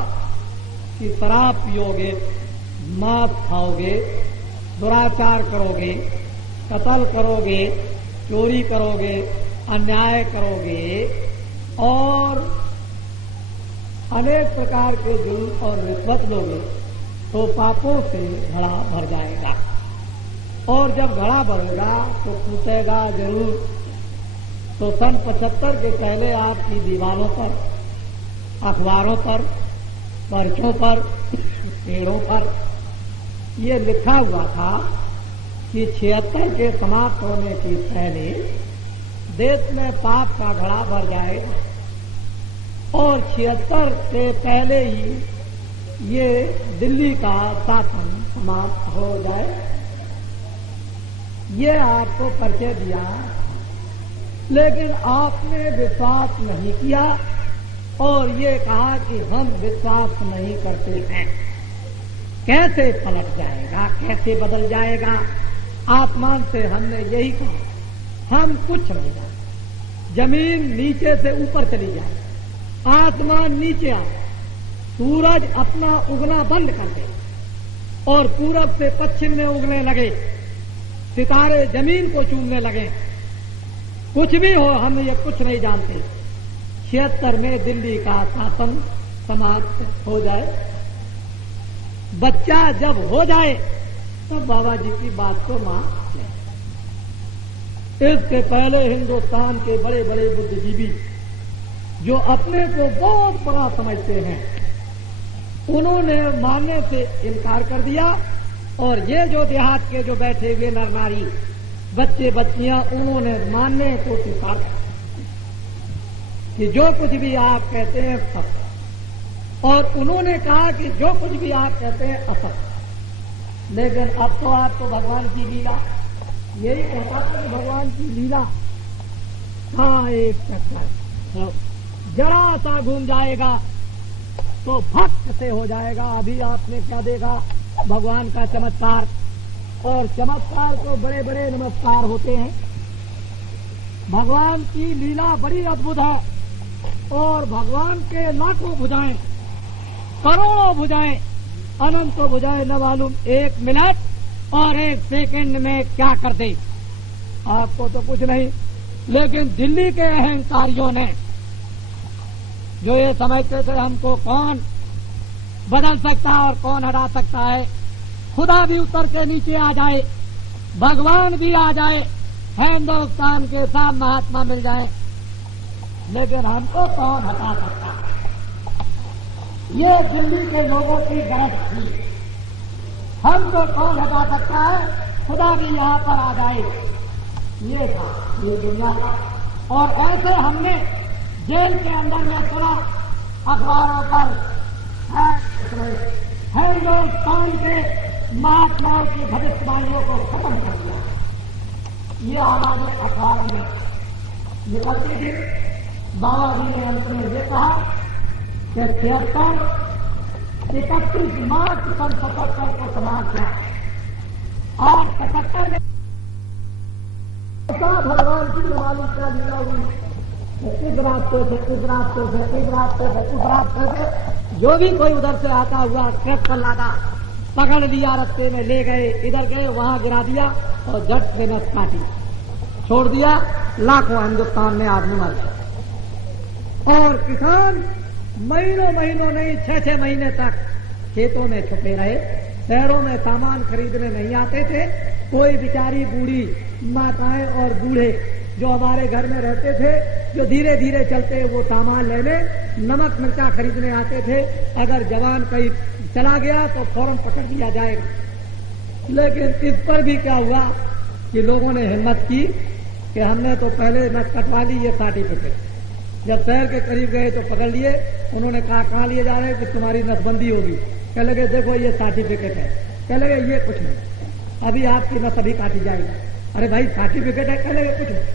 कि शराब पियोगे, मांस खाओगे, दुराचार करोगे, कत्ल करोगे, चोरी करोगे, अन्याय करोगे और अनेक प्रकार के जुल्म और रिश्वत लोगे तो पापों से घड़ा भर जाएगा, और जब घड़ा भरेगा तो फूटेगा जरूर। तो सन 75 के पहले आपकी दीवारों पर, अखबारों पर, पर्चों पर, पेड़ों पर ये लिखा हुआ था कि 76 के समाप्त होने के पहले देश में पाप का घड़ा भर जाएगा, और 76 से पहले ही ये दिल्ली का शासन समाप्त हो जाए। ये आपको परिचय दिया, लेकिन आपने विश्वास नहीं किया और ये कहा कि हम विश्वास नहीं करते हैं। कैसे पलट जाएगा, कैसे बदल जाएगा? आत्मान से हमने यही कहा, हम कुछ नहीं जानते। जमीन नीचे से ऊपर चली जाए, आसमान नीचे आए, सूरज अपना उगना बंद कर दे और पूरब से पश्चिम में उगने लगे, सितारे जमीन को चूमने लगे, कुछ भी हो हम ये कुछ नहीं जानते, 76 में दिल्ली का शासन समाप्त हो जाए। बच्चा जब हो जाए तब बाबा जी की बात को मान ले। इसके पहले हिंदुस्तान के बड़े बड़े बुद्धिजीवी जो अपने को बहुत बड़ा समझते हैं, उन्होंने मानने से इनकार कर दिया और ये जो देहात के जो बैठे हुए नर नारी बच्चे बच्चियां, उन्होंने मानने को स्वीकार कर कि जो कुछ भी आप कहते हैं सत्य, और उन्होंने कहा कि जो कुछ भी आप कहते हैं असत्य। लेकिन अब तो आपको भगवान की लीला, यही कहता था कि भगवान की लीला हाँ एक चक्कर जरा सा घूम जाएगा तो भक्त से हो जाएगा। अभी आपने क्या देखा, भगवान का चमत्कार, और चमत्कार को बड़े बड़े नमस्कार होते हैं। भगवान की लीला बड़ी अद्भुत है और भगवान के लाखों भुजाएं, करोड़ों भुजाएं, अनंतों भुजाएं, न मालूम 1 मिनट और 1 सेकंड में क्या कर दे। आपको तो कुछ नहीं, लेकिन दिल्ली के अहंकारियों ने जो ये समझते थे हमको कौन बदल सकता है और कौन हटा सकता है, खुदा भी उतर के नीचे आ जाए, भगवान भी आ जाए, हिंदुस्तान के साथ महात्मा मिल जाए, लेकिन हमको कौन हटा सकता है। ये दिल्ली के लोगों की गरज थी, हमको कौन हटा सकता है, खुदा भी यहाँ पर आ जाए, ये था ये दुनिया का। और ऐसे हमने जेल के अंदर में सुना अखबारों पर हिंदुस्तान के महात्माओं की भविष्यवाणियों को खत्म कर दिया। ये हमारे अखबार में निकलती थी। बाबा जी ने अंत में ये कहा कि 31 मार्च 77 को समाप्त किया और 77 में भगवान की मालूम क्या लीला हुई, इस रास्ते से इस रास्ते से इस रास्ते से उस रास्ते से जो भी कोई उधर से आता हुआ ट्रक पर लादा, पकड़ लिया, रास्ते में ले गए, इधर गए, वहां गिरा दिया और झट से नस काटी, छोड़ दिया। लाखों हिंदुस्तान में आदमी मर गए और किसान महीनों महीनों नहीं 6-6 महीने तक खेतों में छुपे रहे, शहरों में सामान खरीदने नहीं आते थे। कोई बेचारी बूढ़ी माताएं और बूढ़े जो हमारे घर में रहते थे, जो धीरे धीरे चलते वो सामान लेने, नमक मिर्चा खरीदने आते थे। अगर जवान कहीं चला गया तो फौरन पकड़ दिया जाएगा। लेकिन इस पर भी क्या हुआ कि लोगों ने हिम्मत की कि हमने तो पहले नस कटवा ली, ये सर्टिफिकेट। जब शहर के करीब गए तो पकड़ लिए, उन्होंने कहा कहाँ लिए जा रहे हैं कि तुम्हारी नसबंदी होगी। कह लगे देखो ये सर्टिफिकेट है, कह लगे ये कुछ नहीं, अभी आपकी नस अभी काटी जाएगी। अरे भाई सर्टिफिकेट है, कह लगे कुछ नहीं,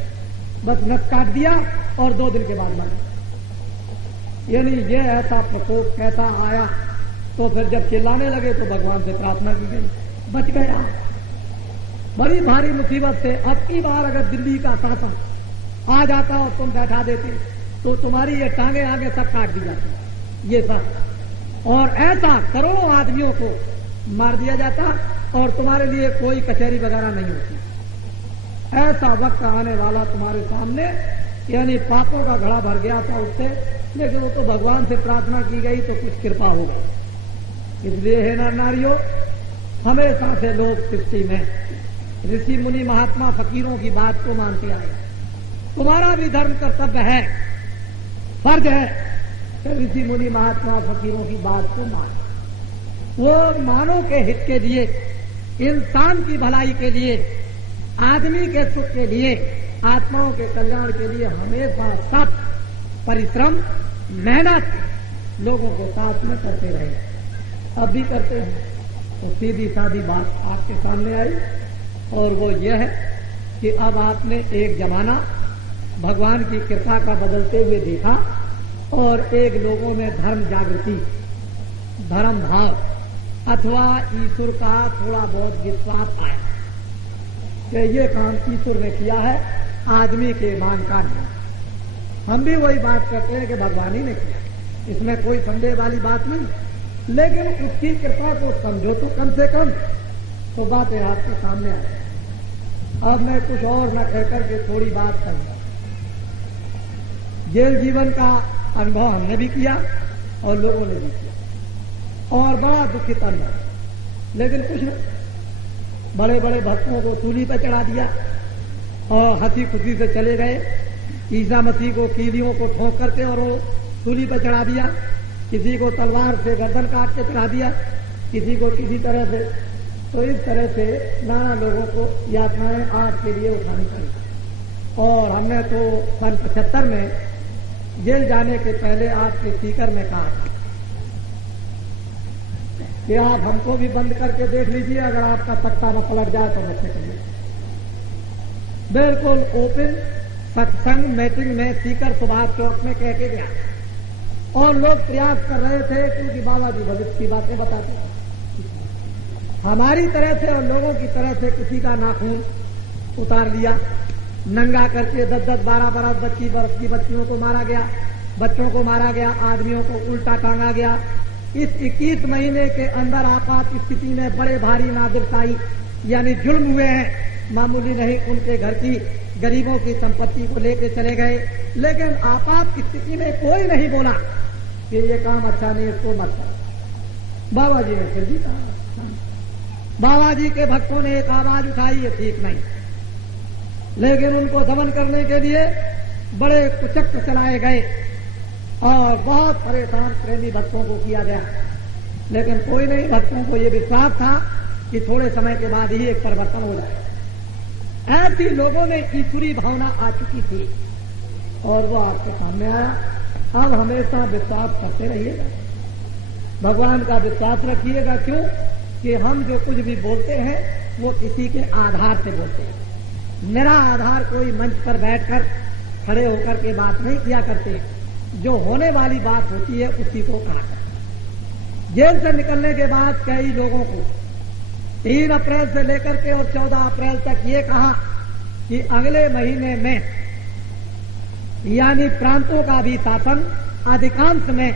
बस नस काट दिया और 2 दिन के बाद मर गया। यानी ये ऐसा प्रकोप कैसा आया। तो फिर जब चिल्लाने लगे तो भगवान से प्रार्थना की गई, बच गया। बड़ी भारी मुसीबत से अब की बार अगर दिल्ली का शासन आ जाता और तुम बैठा देते तो तुम्हारी ये टांगे आगे तक काट दी जाती, ये सब, और ऐसा करोड़ों आदमियों को मार दिया जाता और तुम्हारे लिए कोई कचहरी वगैरह नहीं होती। ऐसा वक्त आने वाला तुम्हारे सामने, यानी पापों का घड़ा भर गया था उससे, लेकिन वो तो भगवान से प्रार्थना की गई तो कुछ कृपा हो गई। इसलिए हे नर नारियों, हमेशा से लोग सृष्टि में ऋषि मुनि महात्मा फकीरों की बात को मानते आए। तुम्हारा भी धर्म कर्तव्य है, फर्ज है कि ऋषि मुनि महात्मा फकीरों की बात को मानो। वो मानव के हित के लिए, इंसान की भलाई के लिए, आदमी के सुख के लिए, आत्माओं के कल्याण के लिए हमेशा सब परिश्रम मेहनत लोगों को साथ में करते रहे, अब भी करते हैं। तो सीधी सादी बात आपके सामने आई और वो ये है कि अब आपने एक जमाना भगवान की कृपा का बदलते हुए देखा और एक लोगों में धर्म जागृति, धर्म भाव अथवा ईश्वर का थोड़ा बहुत विश्वास आया कि ये काम ईश्वर ने किया है, आदमी के ईमान का नहीं। हम भी वही बात करते हैं कि भगवान ही ने किया, इसमें कोई संदेह वाली बात नहीं, लेकिन उसकी कृपा को समझो तो कम से कम, तो बातें आपके सामने आ जाए। अब मैं कुछ और न कहकर के थोड़ी बात करूंगा। जेल जीवन का अनुभव हमने भी किया और लोगों ने भी किया, और बड़ा दुखित अनुभव, लेकिन कुछ नहीं, बड़े बड़े भक्तों को सूली पर चढ़ा दिया और हंसी खुशी से चले गए। ईसा मसीह को कीलियों को ठोक करके और वो सूली पर चढ़ा दिया, किसी को तलवार से गर्दन काट के चढ़ा दिया, किसी को किसी तरह से। तो इस तरह से नाना लोगों को यातनाएं आपके लिए उठानी पड़ी। और हमने तो सन 75 में जेल जाने के पहले आपके स्पीकर में कहा था कि आप हमको भी बंद करके देख लीजिए, अगर आपका तख्ता में पलट जाए तो बच्चे करिए। बिल्कुल ओपन सत्संग मीटिंग में स्पीकर सुभाष चौक में कह के गया, और लोग प्रयास कर रहे थे क्योंकि बाबा जी भगत की बातें बताते हैं। हमारी तरह से और लोगों की तरह से किसी का नाखून उतार लिया, नंगा करके 10-10, 12-12, 25 वर्ष की बच्चियों को मारा गया, बच्चों को मारा गया, आदमियों को उल्टा टांगा गया। इस 21 महीने के अंदर आपात स्थिति में बड़े भारी नादिरशाही यानी जुल्म हुए हैं, मामूली नहीं। उनके घर की गरीबों की संपत्ति को लेकर चले गए, लेकिन आपात स्थिति में कोई नहीं बोला कि ये काम अच्छा नहीं, इसको मत करो। बाबा जी ने फिर भी कहा, बाबा जी के भक्तों ने एक आवाज उठाई, ये ठीक नहीं, लेकिन उनको दमन करने के लिए बड़े कुचक्र चलाए गए और बहुत परेशान प्रेमी भक्तों को किया गया, लेकिन कोई नहीं। भक्तों को ये विश्वास था कि थोड़े समय के बाद ही एक परिवर्तन हो जाए। ऐसी लोगों में ईश्वरी भावना आ चुकी थी और वो आपके सामने आया। अब हमेशा विश्वास करते रहिएगा, भगवान का विश्वास रखिएगा। क्यों कि हम जो कुछ भी बोलते हैं वो किसी के आधार से बोलते हैं। मेरा आधार कोई मंच पर बैठकर खड़े होकर के बात नहीं किया करते, जो होने वाली बात होती है उसी को कहा करते। जेल से निकलने के बाद कई लोगों को 3 अप्रैल से लेकर के और 14 अप्रैल तक ये कहा कि अगले महीने में यानी प्रांतों का भी शासन अधिकांश में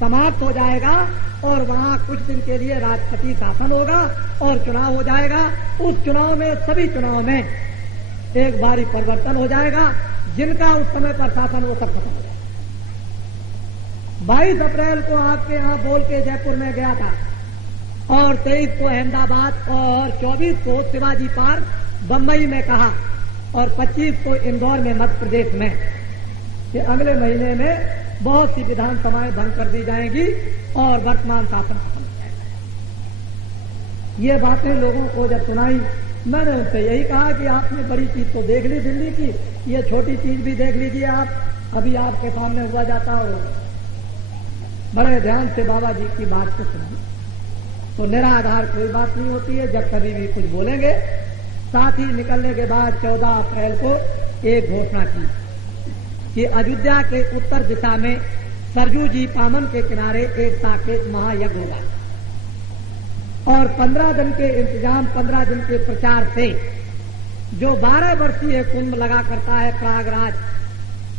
समाप्त हो जाएगा और वहां कुछ दिन के लिए राष्ट्रपति शासन होगा और चुनाव हो जाएगा। उस चुनाव में, सभी चुनाव में एक बारी परिवर्तन हो जाएगा। जिनका उस समय पर शासन वो सब खत्म हो जाएगा। 22 अप्रैल को आपके यहां बोल के जयपुर में गया था और 23 को अहमदाबाद और 24 को शिवाजी पार्क बम्बई में कहा और 25 को इंदौर में मध्य प्रदेश में कि अगले महीने में बहुत सी विधानसभाएं भंग कर दी जाएंगी और वर्तमान शासन खत्म हो जाएगा। ये बातें लोगों को जब सुनाई, मैंने उनसे यही कहा कि आपने बड़ी चीज तो देख ली दिल्ली की, ये छोटी चीज भी देख लीजिए आप, अभी आपके सामने हुआ जाता और बड़े ध्यान से बाबा जी की बात को सुनिए। तो निराधार कोई बात नहीं होती है। जब कभी भी कुछ बोलेंगे, साथ ही निकलने के बाद 14 अप्रैल को एक घोषणा की कि अयोध्या के उत्तर दिशा में सरजू जी पामन के किनारे एक साकेत महायज्ञ होगा और 15 दिन के इंतजाम, 15 दिन के प्रचार से जो 12 वर्षीय कुंभ लगा करता है प्रयागराज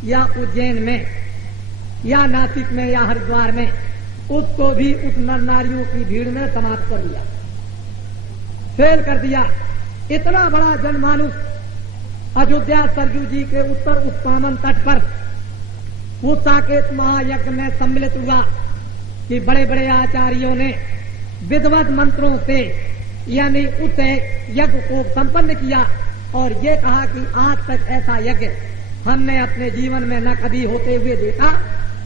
या उज्जैन में या नासिक में या हरिद्वार में, उसको भी उस नर नारियों की भीड़ में समाप्त कर दिया, फेल कर दिया। इतना बड़ा जनमानुष अयोध्या सरजू जी के उत्तर उस पावन तट पर उस साकेत महायज्ञ में सम्मिलित हुआ कि बड़े बड़े आचार्यों ने विधिवत मंत्रों से यानी उस यज्ञ को संपन्न किया और ये कहा कि आज तक ऐसा यज्ञ हमने अपने जीवन में न कभी होते हुए देखा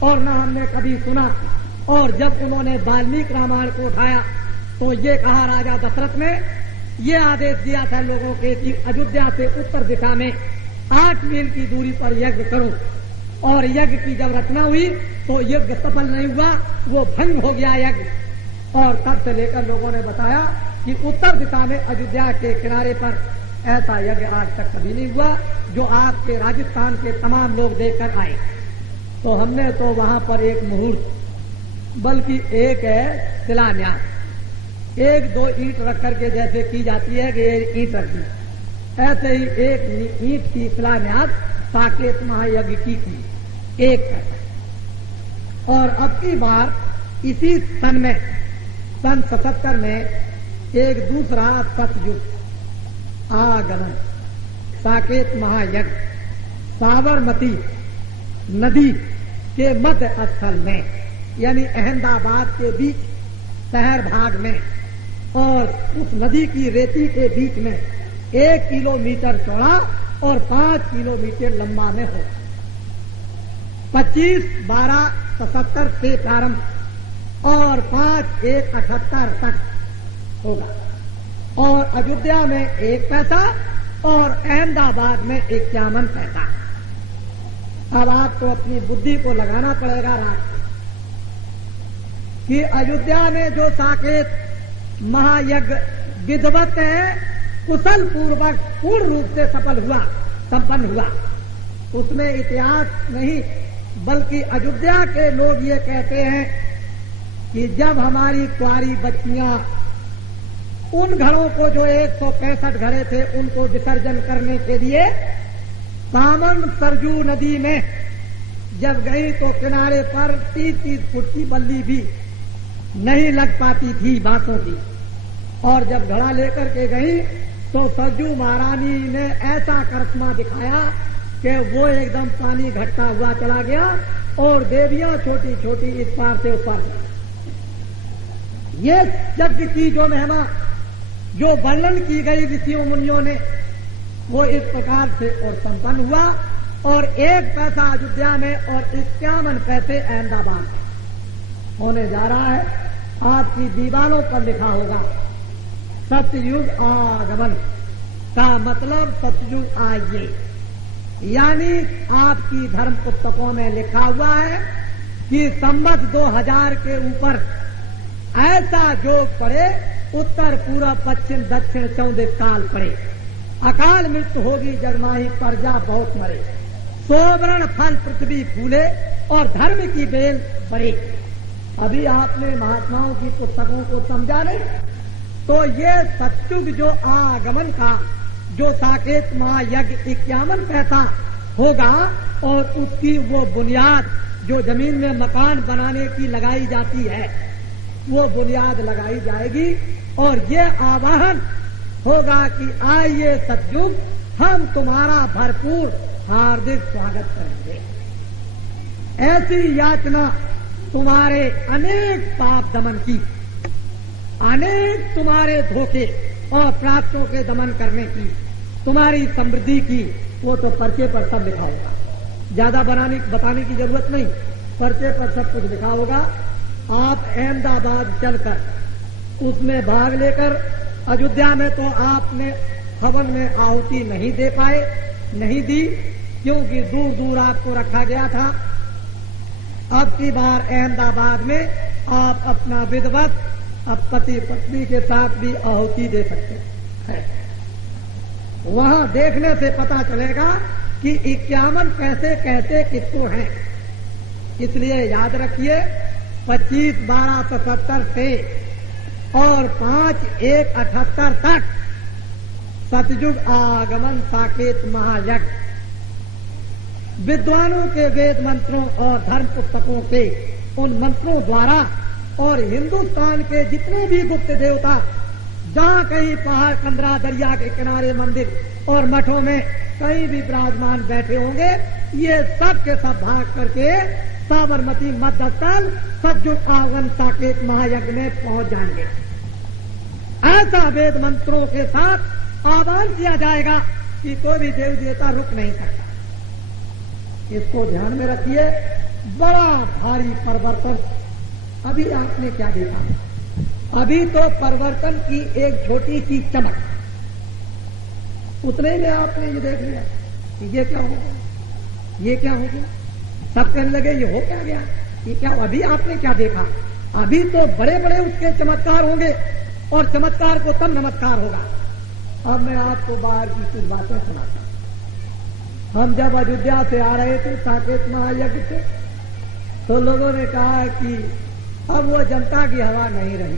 और न हमने कभी सुना। और जब उन्होंने वाल्मीकि रामायण को उठाया तो ये कहा राजा दशरथ ने ये आदेश दिया था लोगों के कि अयोध्या से उत्तर दिशा में 8 मील की दूरी पर यज्ञ करो, और यज्ञ की जब रचना हुई तो यज्ञ सफल नहीं हुआ, वो भंग हो गया यज्ञ। और तब से लेकर लोगों ने बताया कि उत्तर दिशा में अयोध्या के किनारे पर ऐसा यज्ञ आज तक कभी नहीं हुआ जो आपके राजस्थान के तमाम लोग देखकर आए। तो हमने तो वहां पर एक मुहूर्त, बल्कि एक है शिलान्यास, 1-2 ईंट रख करके जैसे की जाती है कि एक ईंट रख दी, ऐसे ही एक ईंट की शिलान्यास साकेत महायज्ञ की थी 1 पैसा। और अब की बार इसी सन में, सन 77 में एक दूसरा सतयुग आगमन साकेत महायज्ञ साबरमती नदी के मध्य स्थल में, यानी अहमदाबाद के बीच शहर भाग में और उस नदी की रेती के बीच में 1 किलोमीटर चौड़ा और 5 किलोमीटर लंबा में हो। 25/12/77 से प्रारंभ और 5/1/78 तक होगा। और अयोध्या में 1 पैसा और अहमदाबाद में 51 पैसा। अब आपको अपनी बुद्धि को लगाना पड़ेगा रात कि अयोध्या में जो साकेत महायज्ञ विधिवत है, कुशल पूर्वक पूर्ण रूप से संपन्न हुआ, उसमें इतिहास नहीं बल्कि अयोध्या के लोग ये कहते हैं कि जब हमारी कुंवारी बच्चियां उन घरों को जो 165 घरे थे उनको विसर्जन करने के लिए कामन सरजू नदी में जब गई तो किनारे पर 30-30 फुट की बल्ली भी नहीं लग पाती थी बांसों की। और जब घड़ा लेकर के गई तो सरजू महारानी ने ऐसा करिश्मा दिखाया कि वो एकदम पानी घटता हुआ चला गया और देवियां छोटी छोटी इस पार से उस पार। ये यज्ञ की जो महिमा जो वर्णन की गई ऋषियों मुनियों ने वो इस प्रकार से और संपन्न हुआ। और 1 पैसा अयोध्या में और 51 पैसे अहमदाबाद में होने जा रहा है। आपकी दीवारों पर लिखा होगा सतयुग आगमन का मतलब सतयुग आइए, यानी आपकी धर्म पुस्तकों में लिखा हुआ है कि संवत 2000 के ऊपर ऐसा योग पड़े, उत्तर पूर्व पश्चिम दक्षिण 14 काल पड़े, अकाल मृत्यु होगी जगमाही प्रजा बहुत मरे, सोवर्ण फल पृथ्वी फूले और धर्म की बेल बढ़े। अभी आपने महात्माओं की पुस्तकों को समझा नहीं, तो ये सतयुग जो आगमन का जो साकेत महायज्ञ 51 पैसा होगा और उसकी वो बुनियाद जो जमीन में मकान बनाने की लगाई जाती है वो बुनियाद लगाई जाएगी। और ये आवाहन होगा कि आइए सतयुग, हम तुम्हारा भरपूर हार्दिक स्वागत करेंगे। ऐसी याचना तुम्हारे अनेक पाप दमन की, अनेक तुम्हारे धोखे और प्राप्तों के दमन करने की, तुम्हारी समृद्धि की, वो तो पर्चे पर सब लिखा होगा। ज्यादा बताने की जरूरत नहीं, पर्चे पर सब कुछ लिखा होगा। आप अहमदाबाद चलकर उसमें भाग लेकर, अयोध्या में तो आपने हवन में आहुति नहीं दे पाए, नहीं दी, क्योंकि दूर दूर आपको रखा गया था। अब की बार अहमदाबाद में आप अपना विधिवत अब पति पत्नी के साथ भी आहुति दे सकते हैं। वहां देखने से पता चलेगा कि 51 पैसे कहते किसको हैं। इसलिए याद रखिए 25/12/77 से और 5/1/78 तक सतयुग आगमन साकेत महायज्ञ विद्वानों के वेद मंत्रों और धर्म पुस्तकों के उन मंत्रों द्वारा और हिंदुस्तान के जितने भी गुप्त देवता जहां कहीं पहाड़ कंदरा दरिया के किनारे मंदिर और मठों में कहीं भी विराजमान बैठे होंगे, ये सब के सब भाग करके साबरमती मध्यस्थल सतयुग आगमन साकेत महायज्ञ में पहुंच जाएंगे। ऐसा वेद मंत्रों के साथ आह्वान किया जाएगा कि कोई भी देवी देवता रुक नहीं सकता। इसको ध्यान में रखिए। बड़ा भारी परिवर्तन अभी आपने क्या देखा? अभी तो परिवर्तन की एक छोटी सी चमक, उतने में आपने ये देख लिया कि ये क्या हो गया, ये क्या हो गया। सब कहने लगे ये हो क्या गया, ये क्या। अभी आपने क्या देखा? अभी तो बड़े बड़े उसके चमत्कार होंगे और चमत्कार को तब नमस्कार होगा। अब मैं आपको बाहर की कुछ बातें सुनाता हूं। हम जब अयोध्या से आ रहे थे साकेत महायज्ञ से, तो लोगों ने कहा कि अब वो जनता की हवा नहीं रही।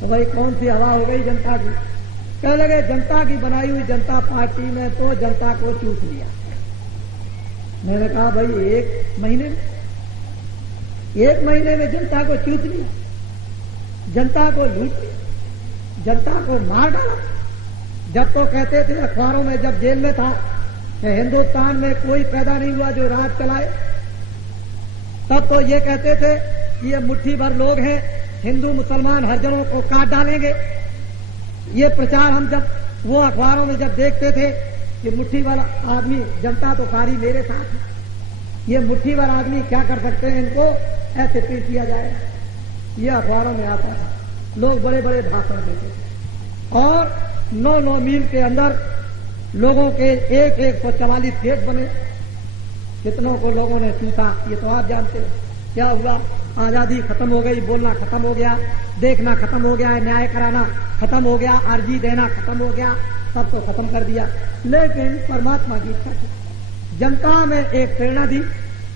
तो भाई कौन सी हवा हो गई जनता की? कह लगे जनता की बनाई हुई जनता पार्टी ने तो जनता को चूस लिया। मैंने कहा भाई एक महीने में जनता को चूस लिया, जनता को लूट लिया, जनता को मार डाला। जब तो कहते थे अखबारों में, जब जेल में था, कि हिंदुस्तान में कोई पैदा नहीं हुआ जो राज चलाए, तब तो ये कहते थे कि ये मुट्ठी भर लोग हैं, हिंदू मुसलमान हर जनों को काट डालेंगे। ये प्रचार हम जब वो अखबारों में जब देखते थे कि मुट्ठी भर आदमी, जनता तो सारी मेरे साथ है, ये मुट्ठी भर आदमी क्या कर सकते हैं, इनको ऐसे पेश किया जाएगा। ये अखबारों में आता था, लोग बड़े बड़े भाषण देते थे, और 9-9 मील के अंदर लोगों के 144 केस बने, कितनों को लोगों ने चूसा, ये तो आप जानते हैं। क्या हुआ, आजादी खत्म हो गई, बोलना खत्म हो गया, देखना खत्म हो गया, न्याय कराना खत्म हो गया, अर्जी देना खत्म हो गया, सब तो खत्म कर दिया। लेकिन परमात्मा की इच्छा थी, जनता में एक प्रेरणा दी,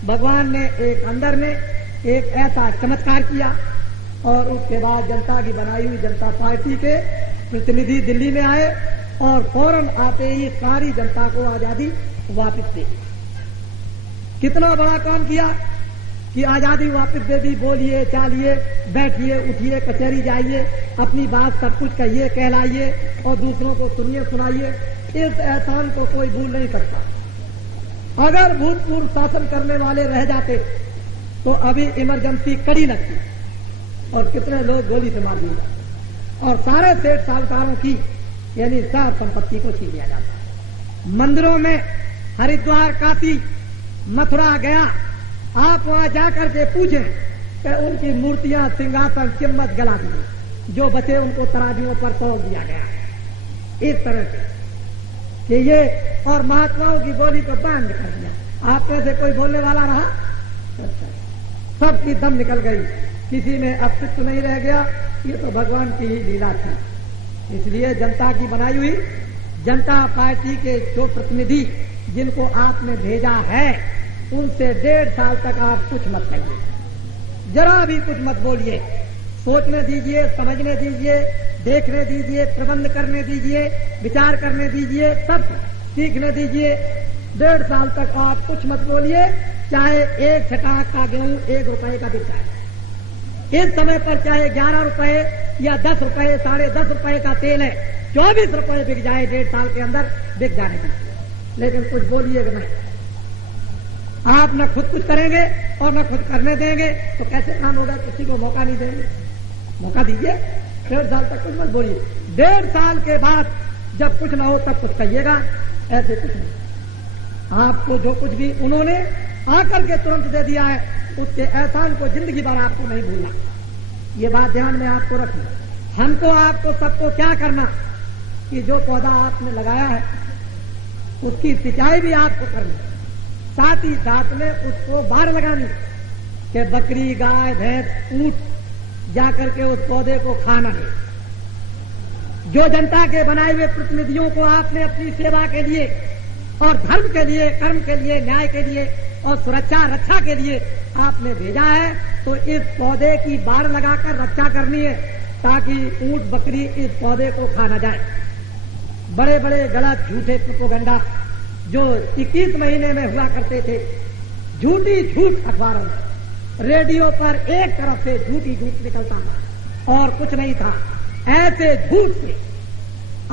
भगवान ने एक अंदर में एक ऐसा चमत्कार किया, और उसके बाद जनता की बनाई हुई जनता पार्टी के प्रतिनिधि दिल्ली में आए, और फौरन आते ही सारी जनता को आजादी वापस दे। कितना बड़ा काम किया कि आजादी वापस दे दी, बोलिए, चालिए, बैठिए, उठिए, कचहरी जाइए, अपनी बात सब कुछ कहिए, कहलाइए, और दूसरों को सुनिए, सुनाइए। इस एहसान को कोई भूल नहीं सकता। अगर भूतपूर्व शासन करने वाले रह जाते तो अभी इमरजेंसी कड़ी लगती, और कितने लोग गोली से मार दिए जाते, और सारे सेठ साहूकारों की यानी सब संपत्ति को छीन लिया जाता। मंदिरों में हरिद्वार, काशी, मथुरा गया, आप वहां जाकर के पूछें कि उनकी मूर्तियां, सिंहासन, कीमत गला दी, जो बचे उनको तराजुओं पर तोल दिया गया। इस तरह से कि ये, और महात्माओं की गोली को बंद कर दिया। आप में से कोई बोलने वाला रहा? सबकी दम निकल गई, किसी में अस्तित्व नहीं रह गया। ये तो भगवान की ही लीला थी। इसलिए जनता की बनाई हुई जनता पार्टी के जो प्रतिनिधि जिनको आपने भेजा है, उनसे 1.5 साल तक आप कुछ मत कहिए, जरा भी कुछ मत बोलिए। सोचने दीजिए, समझने दीजिए, देखने दीजिए, प्रबंध करने दीजिए, विचार करने दीजिए, सब सीखने दीजिए। 1.5 साल तक आप कुछ मत बोलिए, चाहे एक छटाक का गेहूं 1 रुपए का बिक जाए। इस समय पर चाहे 11 रुपए या 10 रुपए, 10.5 रुपए का तेल है, 24 रुपए बिक जाए, 1.5 साल के अंदर बिक जाने का। लेकिन कुछ बोलिएगा नहीं, आप न खुद कुछ करेंगे और न खुद करने देंगे, तो कैसे काम होगा? किसी को मौका नहीं देंगे। मौका दीजिए, 1.5 साल तक कुछ मत बोलिए। 1.5 साल के बाद जब कुछ न हो तब कुछ कहिएगा, ऐसे कुछ नहीं। आपको जो कुछ भी उन्होंने आकर के तुरंत दे दिया है, उसके एहसान को जिंदगी भर आपको नहीं भूलना। ये बात ध्यान में आपको रखना। हमको, आपको, सबको क्या करना कि जो पौधा आपने लगाया है उसकी सिंचाई भी आपको करनी, साथ ही साथ में उसको बाढ़ लगानी कि बकरी, गाय, भैंस, ऊंट जाकर के उस पौधे को खाना है। जो जनता के बनाए हुए प्रतिनिधियों को आपने अपनी सेवा के लिए और धर्म के लिए, कर्म के लिए, न्याय के लिए और सुरक्षा रक्षा के लिए आपने भेजा है, तो इस पौधे की बाढ़ लगाकर रक्षा करनी है, ताकि ऊंट, बकरी इस पौधे को खा न जाए। बड़े बड़े गलत झूठे प्रोपेगेंडा जो 21 महीने में हुआ करते थे, झूठी झूठ अखबारों में, रेडियो पर एक तरफ से झूठी झूठ निकलता था और कुछ नहीं था। ऐसे झूठ से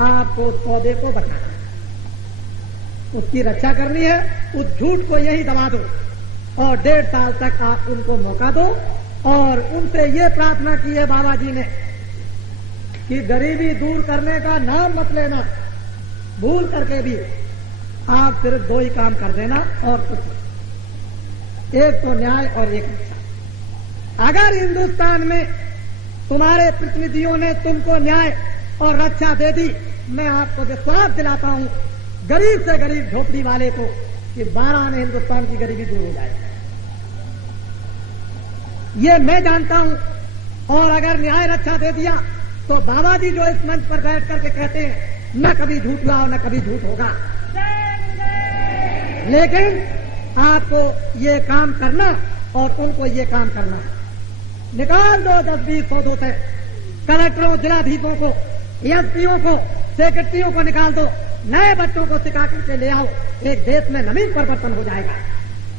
आपको उस पौधे को बचाना है, उसकी रक्षा करनी है। उस झूठ को यही दबा दो और 1.5 साल तक आप उनको मौका दो। और उनसे ये प्रार्थना की है बाबा जी ने कि गरीबी दूर करने का नाम मत लेना, भूल करके भी आप सिर्फ 2 ही काम कर देना और कुछ नहीं। एक तो न्याय और एक रक्षा। अगर हिंदुस्तान में तुम्हारे प्रतिनिधियों ने तुमको न्याय और रक्षा दे दी, मैं आपको विश्वास दिलाता हूं गरीब से गरीब झोपड़ी वाले को कि 12 में हिंदुस्तान की गरीबी दूर हो जाएगी। ये मैं जानता हूं। और अगर न्याय रक्षा दे दिया तो बाबा जी जो इस मंच पर बैठ करके कहते हैं न कभी झूठ हुआ और न कभी झूठ होगा, लेकिन आपको ये काम करना और उनको ये काम करना है। निकाल दो 10-20 पौधों से कलेक्टरों, जिलाधीशों को, एसपीओ को, सेक्रेटरियों को निकाल दो, नए बच्चों को सिखा करके ले आओ। एक देश में नवीन परिवर्तन हो जाएगा।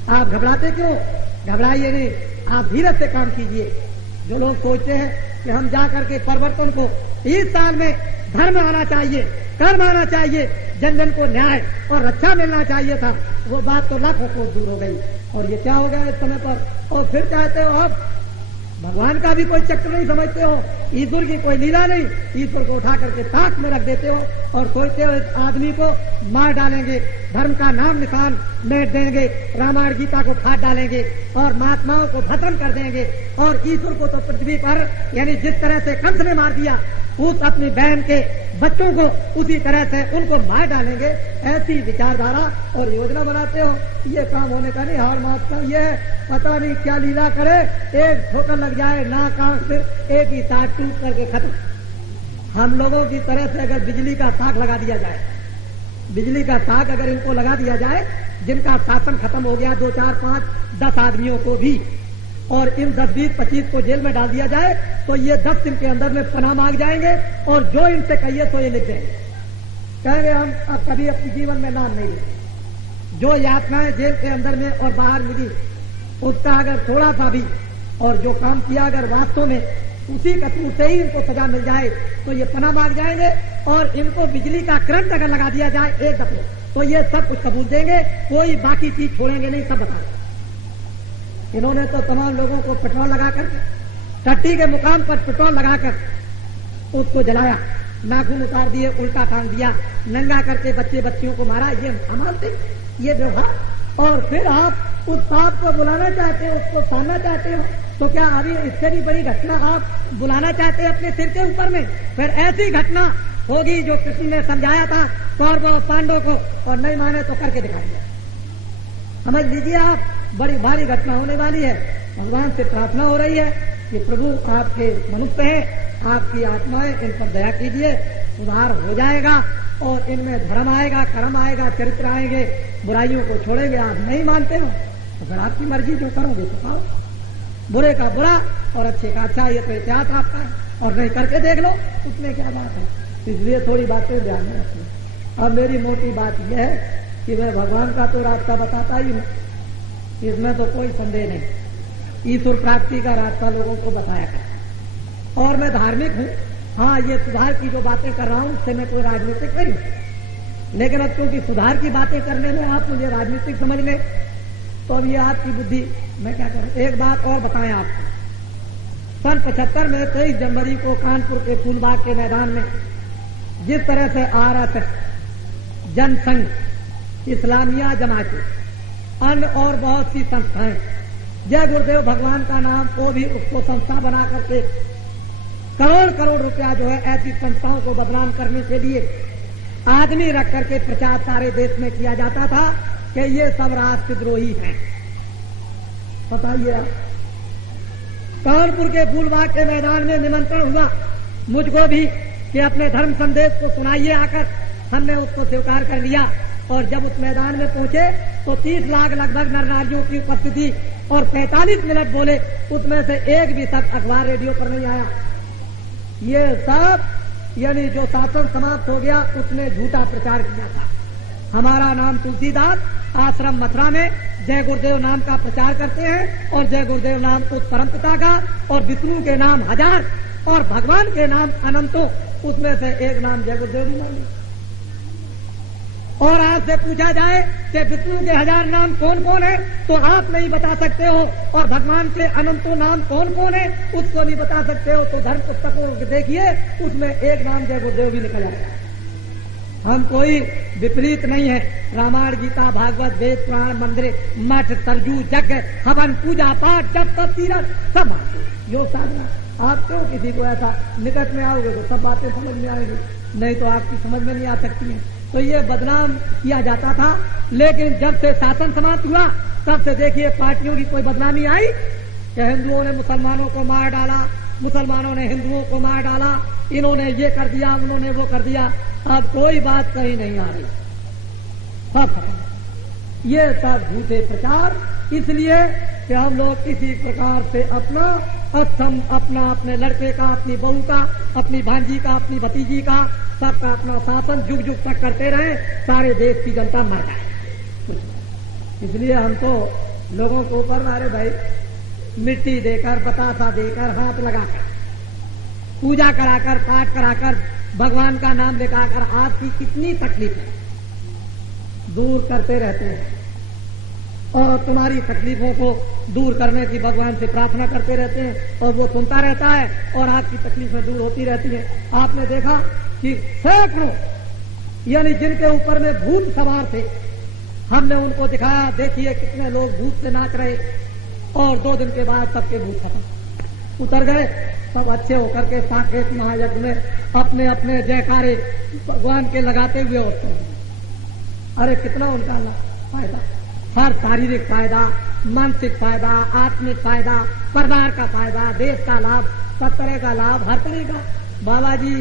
आप घबराते क्यों? घबराइए नहीं, आप धीरज से काम कीजिए। जो लोग सोचते हैं कि हम जा करके परिवर्तन को इस साल में धर्म आना चाहिए, कर्म आना चाहिए, जन जन को न्याय और रक्षा मिलना चाहिए था, वो बात तो लाखों कोस दूर हो गई। और ये क्या हो गया इस समय पर? और फिर चाहते हो आप भगवान का भी कोई चक्र नहीं समझते हो, ईश्वर की कोई लीला नहीं, ईश्वर को उठा करके ताक में रख देते हो और सोचते हो इस आदमी को मार डालेंगे, धर्म का नाम निशान मेट देंगे, रामायण गीता को फाड़ डालेंगे और महात्माओं को खत्म कर देंगे और ईश्वर को तो पृथ्वी पर यानी जिस तरह से कंस ने मार दिया उस अपनी बहन के बच्चों को उसी तरह से उनको मार डालेंगे। ऐसी विचारधारा और योजना बनाते हो, ये काम होने का नहीं। हार मात्र ये है, पता नहीं क्या लीला करे, एक ठोकर लग जाए नाक आंख सिर एक ही तार टूट करके खत्म। हम लोगों की तरह से अगर बिजली का ताक लगा दिया जाए, बिजली का ताक अगर इनको लगा दिया जाए, जिनका शासन खत्म हो गया 2, 4, 5, 10 आदमियों को भी, और इन 10, 20, 25 को जेल में डाल दिया जाए तो ये 10 दिन के अंदर में पनाह मांग जाएंगे और जो इनसे कहिए तो ये लिख देंगे, कहेंगे हम अब कभी अपने जीवन में नाम नहीं लेंगे। जो यातनाएं जेल के अंदर में और बाहर मिली उसका अगर थोड़ा सा भी और जो काम किया अगर वास्तव में उसी कत्ल से ही इनको सजा मिल जाए तो ये पनाह मांग जाएंगे और इनको बिजली का करंट अगर लगा दिया जाए एक दफे तो ये सब कुछ कबूल देंगे, कोई बाकी चीज छोड़ेंगे नहीं, सब बताएंगे। इन्होंने तो तमाम लोगों को पेट्रोल लगाकर टट्टी के मुकाम पर पेट्रोल लगाकर उसको जलाया, नाखून उतार दिए, उल्टा टांग दिया, नंगा करके बच्चे बच्चियों को मारा। ये अमानते, ये व्यवहार। और फिर आप उस पाप को बुलाना चाहते हो, उसको सामना चाहते हो, तो क्या अभी इससे भी बड़ी घटना आप बुलाना चाहते हैं अपने सिर के ऊपर में? फिर ऐसी घटना होगी जो कृष्ण ने समझाया था कौरवों और पांडवों को, और नहीं माने तो करके दिखाएंगे। समझ लीजिए आप, बड़ी भारी घटना होने वाली है। भगवान से प्रार्थना हो रही है कि प्रभु आपके मनुष्य हैं, आपकी आत्माएं, इन पर दया कीजिए, सुधार हो जाएगा और इनमें धर्म आएगा, कर्म आएगा, चरित्र आएंगे, बुराइयों को छोड़ेंगे। आप नहीं मानते हो तो फिर आपकी मर्जी, जो करोगे तो करो, बुरे का बुरा और अच्छे का अच्छा, ये तो इतिहास आपका है, और नहीं करके देख लो, इसमें क्या बात है। इसलिए थोड़ी बातें ध्यान में रखिए। अब मेरी मोटी बात यह है कि मैं भगवान का तो रास्ता बताता ही हूं, इसमें तो कोई संदेह नहीं। ईश्वर प्राप्ति का रास्ता लोगों को बताया करता, और मैं धार्मिक हूं। हाँ, ये सुधार की जो बातें कर रहा हूं उससे मैं कोई राजनीतिक नहीं हूं, लेकिन अब क्योंकि सुधार की बातें करने में आप मुझे राजनीतिक समझ लें तो अब ये आपकी बुद्धि, मैं क्या करूं। एक बात और बताएं आपको, सन 75 में 23 जनवरी को कानपुर के फूलबाग के मैदान में जिस तरह से RSS, जनसंघ, इस्लामिया जमातें, अन्य और बहुत सी संस्थाएं, जय गुरुदेव भगवान का नाम को भी उसको संस्था बना करके करोड़ करोड़ रुपया जो है ऐसी संस्थाओं को बदनाम करने के लिए आदमी रख करके प्रचार सारे देश में किया जाता था कि ये सब राष्ट्रद्रोही हैं। बताइए आप, कानपुर के फूलबाग के मैदान में निमंत्रण हुआ मुझको भी कि अपने धर्म संदेश को सुनाइए आकर, हमने उसको स्वीकार कर लिया। और जब उस मैदान में पहुंचे तो 30 लाख लगभग नर नारियों की उपस्थिति और 45 मिनट बोले, उसमें से एक भी शब्द अखबार रेडियो पर नहीं आया। ये सब यानी जो शासन समाप्त हो गया उसने झूठा प्रचार किया था। हमारा नाम तुलसीदास, आश्रम मथुरा में जय गुरुदेव नाम का प्रचार करते हैं, और जय गुरुदेव नाम उस परमपिता का, और विष्णु के नाम 1000 और भगवान के नाम अनंतों, उसमें से एक नाम जय गुरुदेव भी मान लिया। और आपसे पूछा जाए कि विष्णु के 1000 नाम कौन कौन है तो आप नहीं बता सकते हो, और भगवान के अनंतों नाम कौन कौन है उसको नहीं बता सकते हो, तो धर्म पुस्तकों को देखिए उसमें एक नाम जय गुरुदेव भी निकल आएगा। हम कोई विपरीत नहीं है। रामायण गीता भागवत वेद पुराण मंदिर मठ सरजू यज्ञ हवन पूजा पाठ जप तप तीरथ सब योग साधना, आप क्यों किसी को ऐसा निकट में आओगे तो सब बातें समझ में आएगी, नहीं तो आपकी समझ में नहीं आ सकती है। तो ये बदनाम किया जाता था, लेकिन जब से शासन समाप्त हुआ तब से देखिए पार्टियों की कोई बदनामी आई कि हिंदुओं ने मुसलमानों को मार डाला, मुसलमानों ने हिंदुओं को मार डाला, इन्होंने ये कर दिया, उन्होंने वो कर दिया। अब कोई बात कहीं नहीं आ रही, सब खत्म। ये सब झूठे प्रचार, इसलिए कि हम लोग किसी प्रकार से अपना अक्षम, अपना अपने लड़के का, अपनी बहू का, अपनी भांजी का, अपनी भतीजी का, सबका अपना शासन जुग जुग तक करते रहे, सारे देश की जनता मर जाए। इसलिए हमको लोगों को ऊपर मारे भाई मिट्टी देकर, बतासा देकर, हाथ लगाकर, पूजा कराकर, पाठ कराकर, भगवान का नाम लेकर आपकी कितनी तकलीफ है दूर करते रहते हैं, और तुम्हारी तकलीफों को दूर करने की भगवान से प्रार्थना करते रहते हैं, और वो सुनता रहता है और आपकी तकलीफें दूर होती रहती हैं। आपने देखा कि सैकड़ों यानी जिनके ऊपर में भूत सवार थे, हमने उनको दिखाया, देखिए कितने लोग भूत से नाच रहे, और 2 दिन के बाद सबके भूत खत्म, उतर गए, सब अच्छे होकर के साकेत महायज्ञ में अपने अपने जयकारे भगवान के लगाते हुए होते हैं। अरे कितना उनका फायदा, हर शारीरिक फायदा, मानसिक फायदा, आत्मिक फायदा, परिवार का फायदा, देश का लाभ, सब तरह का लाभ, हर तरह का। बाबा जी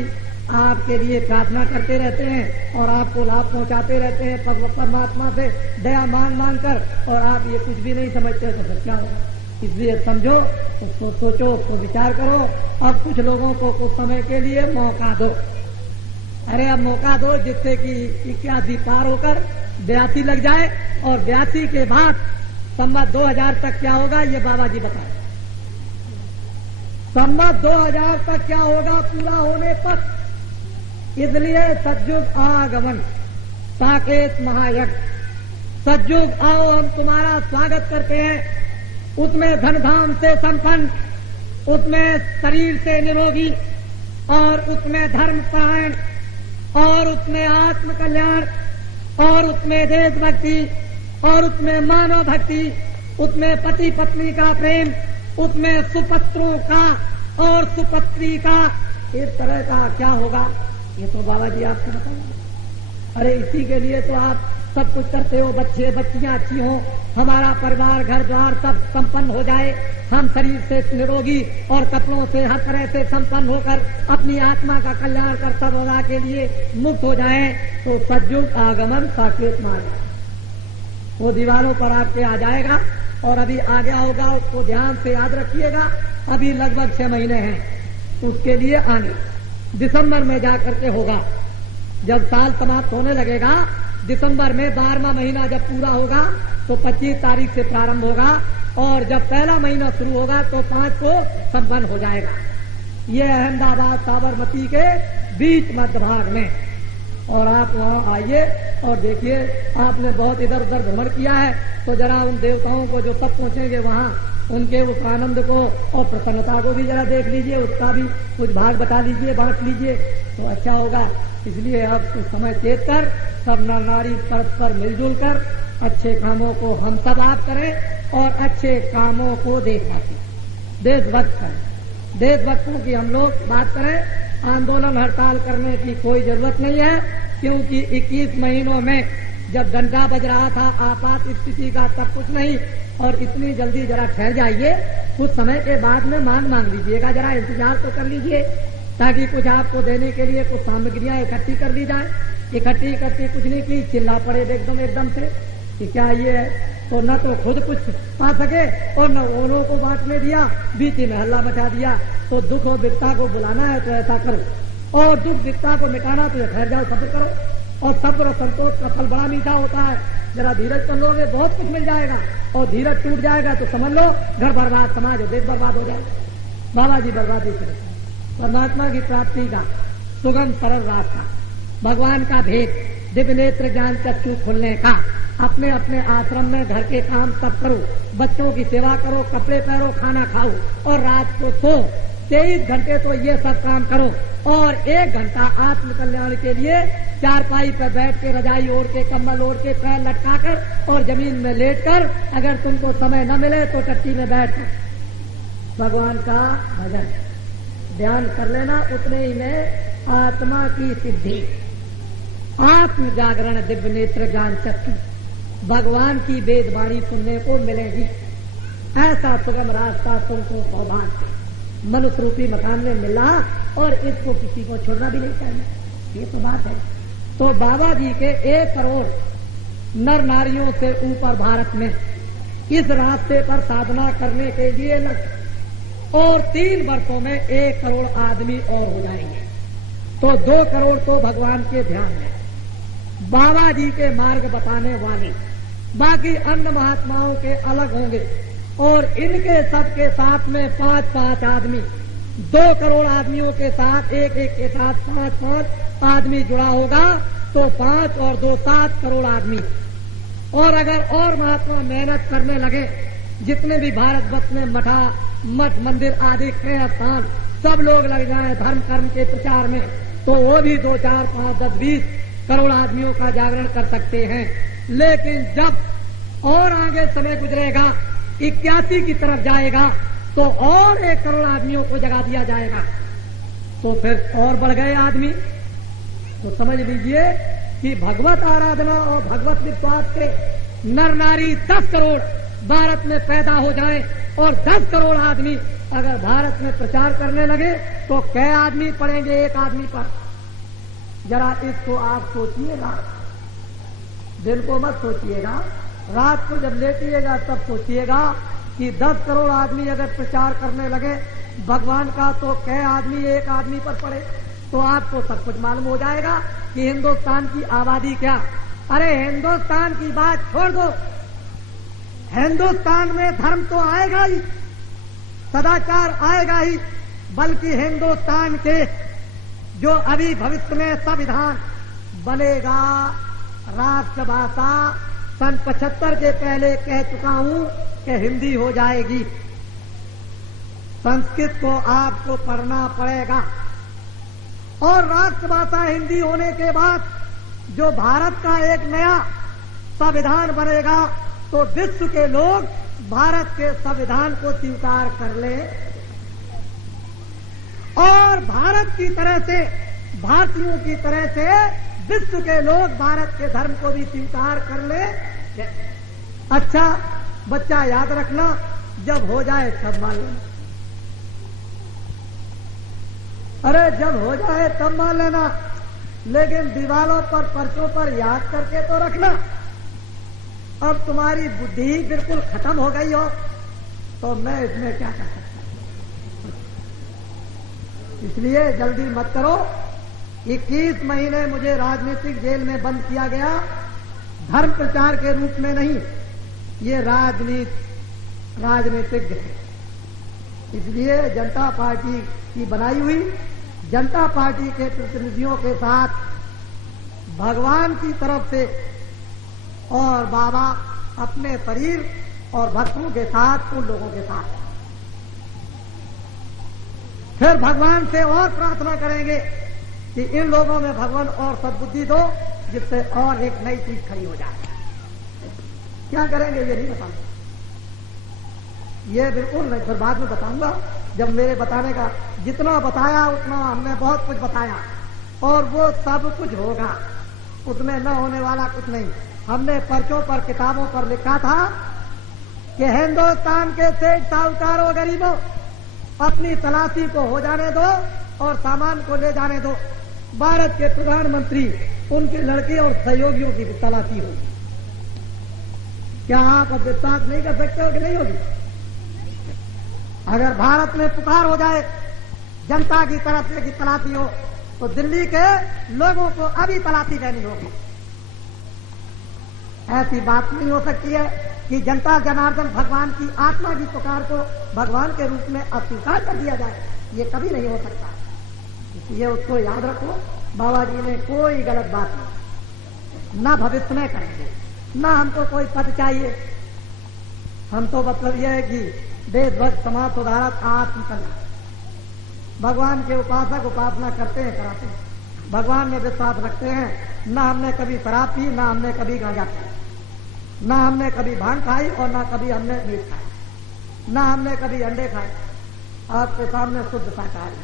आपके लिए प्रार्थना करते रहते हैं और आपको लाभ पहुंचाते रहते हैं परमात्मा से दया मांग मांग कर, और आप ये कुछ भी नहीं समझते तो फिर क्या होगा। इसलिए समझो, उसको सोचो, उसको विचार करो। अब कुछ लोगों को कुछ समय के लिए मौका दो, अरे अब मौका दो जिससे कि 81 पार होकर 82 लग जाए, और 82 के बाद संवत 2000 तक क्या होगा ये बाबा जी बताए। संवत 2000 तक क्या होगा पूरा होने पर, इसलिए सतयुग आगमन साकेत महायज्ञ, सतयुग आओ हम तुम्हारा स्वागत करते हैं, उसमें धन धाम से संपन्न, उसमें शरीर से निरोगी, और उसमें धर्म परायण, और उसमें आत्म कल्याण, और उसमें देशभक्ति, और उसमें मानव भक्ति, उसमें पति पत्नी का प्रेम, उसमें सुपत्रों का और सुपत्री का, इस तरह का क्या होगा ये तो बाबा जी आपको बताएंगे। अरे इसी के लिए तो आप सब कुछ करते हो, बच्चे बच्चियां अच्छी हों, हमारा परिवार घर द्वार सब संपन्न हो जाए, हम शरीर से निरोगी और कपड़ों से हर तरह से संपन्न होकर अपनी आत्मा का कल्याण कर सर्वदा के लिए मुक्त हो जाए, तो सतयुग आगमन साकेत मार्ग वो दीवारों पर आपके आ जाएगा, और अभी आ गया होगा, उसको ध्यान से याद रखिएगा। अभी लगभग 6 महीने हैं उसके लिए आने, दिसंबर में जाकर के होगा, जब साल समाप्त होने लगेगा, दिसंबर में 12वां महीना जब पूरा होगा तो 25 तारीख से प्रारंभ होगा, और जब पहला महीना शुरू होगा तो 5 को संपन्न हो जाएगा। ये अहमदाबाद साबरमती के बीच मध्य भाग में, और आप वहाँ आइए और देखिए, आपने बहुत इधर उधर भ्रमण किया है तो जरा उन देवताओं को जो सब पहुंचेंगे वहाँ, उनके उस आनंद को और प्रसन्नता को भी जरा देख लीजिए, उसका भी कुछ भाग बता लीजिए, बांट लीजिए तो अच्छा होगा। इसलिए अब कुछ समय चेत कर सब नर नारी परस्पर मिलजुल कर अच्छे कामों को हम सब आप करें, और अच्छे कामों को देशभक्त करें, देशभक्तों की हम लोग बात करें। आंदोलन हड़ताल करने की कोई जरूरत नहीं है, क्योंकि 21 महीनों में जब घंटा बज रहा था आपात स्थिति का तब कुछ नहीं, और इतनी जल्दी जरा ठहर जाइए, कुछ समय के बाद में मांग लीजिएगा, जरा इंतजार तो कर लीजिए, ताकि कुछ आपको देने के लिए कुछ सामग्रियां इकट्ठी कर ली जाए। इकट्ठी कुछ नहीं की, चिल्ला पड़े एकदम से कि क्या ये है, तो न तो खुद कुछ पा सके और न ओनों को बांटने दिया, बीच में हल्ला मचा दिया। तो दुख और विपदा को बुलाना है तो ऐसा करो, और दुख विपदा को मिटाना तो ठहर जाओ, सब्र करो, और सब्र और संतोष का फल बड़ा मीठा होता है। जरा धीरज कर लोगे बहुत कुछ मिल जाएगा, और धीरज टूट जाएगा तो समझ लो घर बर्बाद, समाज और देश बर्बाद हो जाएगा। बाबा जी बर्बादी से परमात्मा की प्राप्ति का सुगम सरल रास्ता, भगवान का भेद, दिव्य नेत्र ज्ञान चक्षु खुलने का, अपने अपने आश्रम में घर के काम सब करो, बच्चों की सेवा करो, कपड़े पहनो, खाना खाओ, और रात को सो। 23 घंटे तो ये सब काम करो, और 1 घंटा आत्म कल्याण के लिए चारपाई पर बैठ के, रजाई ओढ़ के, कम्बल ओढ़ के, पैर लटका कर और जमीन में लेट कर, अगर तुमको समय न मिले तो टट्टी में बैठ कर भगवान का भजन ध्यान कर लेना। उतने ही में आत्मा की सिद्धि, आत्म जागरण, दिव्य नेत्र ज्ञान चक्षु, भगवान की वेद वाणी सुनने को मिलेगी। ऐसा सुगम रास्ता तुमको सौभाग्य मनुष्य रूपी मकान में मिला, और इसको किसी को छोड़ना भी नहीं चाहिए, ये तो बात है। तो बाबा जी के 1 करोड़ नर नारियों से ऊपर भारत में इस रास्ते पर साधना करने के लिए लगे, और 3 वर्षों में 1 करोड़ आदमी और हो जाएंगे, तो 2 करोड़ तो भगवान के ध्यान में, बाबा जी के मार्ग बताने वाले बाकी अन्य महात्माओं के अलग होंगे और इनके सबके साथ में 5-5 आदमी, 2 करोड़ आदमियों के साथ एक के साथ 5-5 आदमी जुड़ा होगा तो 5 और 2 7 करोड़ आदमी। और अगर और महात्मा मेहनत करने लगे, जितने भी भारतवर्ष में मठ मंदिर आदि क्रय स्थान सब लोग लग जाए धर्म कर्म के प्रचार में, तो वो भी 2, 4, 5, 10, 20 करोड़ आदमियों का जागरण कर सकते हैं। लेकिन जब और आगे समय गुजरेगा, 81 की तरफ जाएगा, तो और 1 करोड़ आदमियों को जगा दिया जाएगा, तो फिर और बढ़ गए आदमी। तो समझ लीजिए कि भगवत आराधना और भगवत विश्वास के नर नारी 10 करोड़ भारत में पैदा हो जाए और 10 करोड़ आदमी अगर भारत में प्रचार करने लगे तो कै आदमी पड़ेंगे एक आदमी पर? जरा इसको आप सोचिएगा, दिन को मत सोचिएगा, रात को जब लेटिएगा तब सोचिएगा कि 10 करोड़ आदमी अगर प्रचार करने लगे भगवान का तो कै आदमी एक आदमी पर पड़े, तो आपको सब कुछ मालूम हो जाएगा कि हिंदुस्तान की आबादी क्या। अरे हिंदुस्तान की बात छोड़ दो, हिंदुस्तान में धर्म तो आएगा ही, सदाचार आएगा ही, बल्कि हिंदुस्तान के जो अभी भविष्य में संविधान बनेगा, राष्ट्रभाषा सन 75 के पहले कह चुका हूं कि हिंदी हो जाएगी। संस्कृत को आपको पढ़ना पड़ेगा और राष्ट्रभाषा हिंदी होने के बाद जो भारत का एक नया संविधान बनेगा तो विश्व के लोग भारत के संविधान को स्वीकार कर ले और भारत की तरह से, भारतीयों की तरह से विश्व के लोग भारत के धर्म को भी स्वीकार कर ले। अच्छा बच्चा याद रखना, जब हो जाए तब मान लेना। अरे जब हो जाए तब मान लेना, लेकिन दीवारों पर पर्चों पर याद करके तो रखना। अब तुम्हारी बुद्धि बिल्कुल खत्म हो गई हो तो मैं इसमें क्या कर सकता हूं? इसलिए जल्दी मत करो। 21 महीने मुझे राजनीतिक जेल में बंद किया गया, धर्म प्रचार के रूप में नहीं, ये राजनीतिक है। इसलिए जनता पार्टी की बनाई हुई जनता पार्टी के प्रतिनिधियों के साथ भगवान की तरफ से और बाबा अपने शरीर और भक्तों के साथ, उन लोगों के साथ फिर भगवान से और प्रार्थना करेंगे कि इन लोगों में भगवान और सद्बुद्धि दो जिससे और एक नई चीज खड़ी हो जाए। क्या करेंगे ये नहीं बताऊंगा, ये बिल्कुल नहीं, फिर बाद में बताऊंगा जब मेरे बताने का जितना बताया उतना हमने बहुत कुछ बताया और वो सब कुछ होगा, उसमें न होने वाला कुछ नहीं। हमने पर्चों पर किताबों पर लिखा था कि हिंदुस्तान के सेठ साहूकारों गरीबों अपनी तलाशी को हो जाने दो और सामान को ले जाने दो, भारत के प्रधानमंत्री उनके लड़के और सहयोगियों की तलाशी होगी। क्या आप अब विश्वास नहीं कर सकते हो कि नहीं होगी? अगर भारत में पुकार हो जाए जनता की तरफ से कि तलाशी हो तो दिल्ली के लोगों को अभी तलाशी देनी होगी। ऐसी बात नहीं हो सकती है कि जनता जनार्दन भगवान की आत्मा की पुकार को भगवान के रूप में अस्वीकार कर दिया जाए, ये कभी नहीं हो सकता। इसलिए उसको याद रखो, बाबा जी ने कोई गलत बात नहीं, ना भविष्य में करेंगे, ना हमको कोई पद चाहिए। हम तो मतलब यह है कि देशभक्त समाज सुधारक आत्म कल्याण, भगवान के उपासक उपासना करते हैं, कराते हैं, भगवान में विश्वास रखते हैं। ना हमने कभी शराब पी, ना हमने कभी गांजा खाया, ना हमने कभी भांग खाई और ना कभी हमने मीट खाया, ना हमने कभी अंडे खाए। आपके सामने शुद्ध शाकाहारी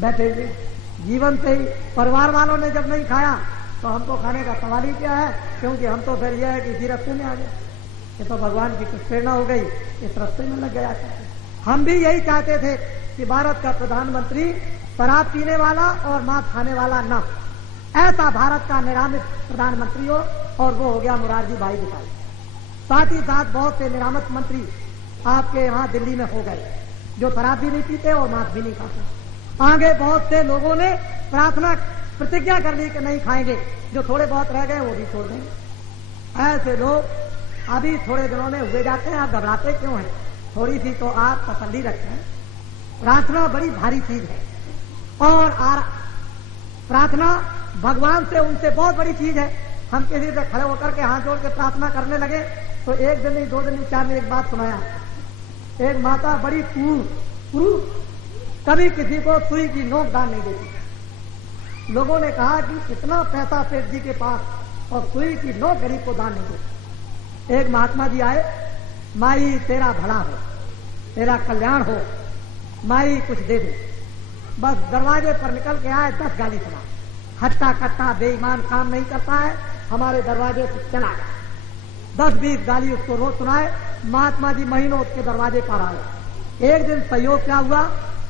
बैठे हुए जीवन से ही परिवार वालों ने जब नहीं खाया तो हमको खाने का सवाल ही क्या है, क्योंकि हम तो फिर यह है कि इसी रास्ते में आ गए, ये तो भगवान की कुछ प्रेरणा हो गई, इस रास्ते में लग गया। हम भी यही चाहते थे कि भारत का प्रधानमंत्री शराब पीने वाला और मांस खाने वाला न, ऐसा भारत का निरामित प्रधानमंत्री हो, और वो हो गया मोरारजी भाई देसाई। साथ ही साथ बहुत से निरामित मंत्री आपके यहाँ दिल्ली में हो गए जो शराब भी नहीं पीते और मांस भी नहीं खाते। आगे बहुत से लोगों ने प्रार्थना प्रतिज्ञा कर ली कि नहीं खाएंगे, जो थोड़े बहुत रह गए वो भी छोड़ देंगे। ऐसे लोग अभी थोड़े दिनों में हुए जाते हैं, आप घबराते क्यों हैं? थोड़ी सी तो आप तसल्ली रखें। प्रार्थना बड़ी भारी चीज है और प्रार्थना भगवान से उनसे बहुत बड़ी चीज है। हम किसी से खड़े होकर के हाथ जोड़ के प्रार्थना करने लगे तो एक दिन नहीं, 2 दिन नहीं, 4 दिन एक बात सुनाया। एक माता बड़ी क्रूर कभी किसी को सुई की नोक दान नहीं देती। लोगों ने कहा कि इतना पैसा सेठ जी के पास और सुई की नोक गरीब को दान नहीं देती। एक महात्मा जी आए, माई तेरा भला हो, तेरा कल्याण हो, माई कुछ दे दे। बस दरवाजे पर निकल के आए, 10 गाली सुना। हट्टा कट्टा बेईमान, काम नहीं करता है, हमारे दरवाजे से चला गया। 10-20 गाली उसको रोज सुनाए। महात्मा जी महीनों उसके दरवाजे पर आए। एक दिन सहयोग क्या हुआ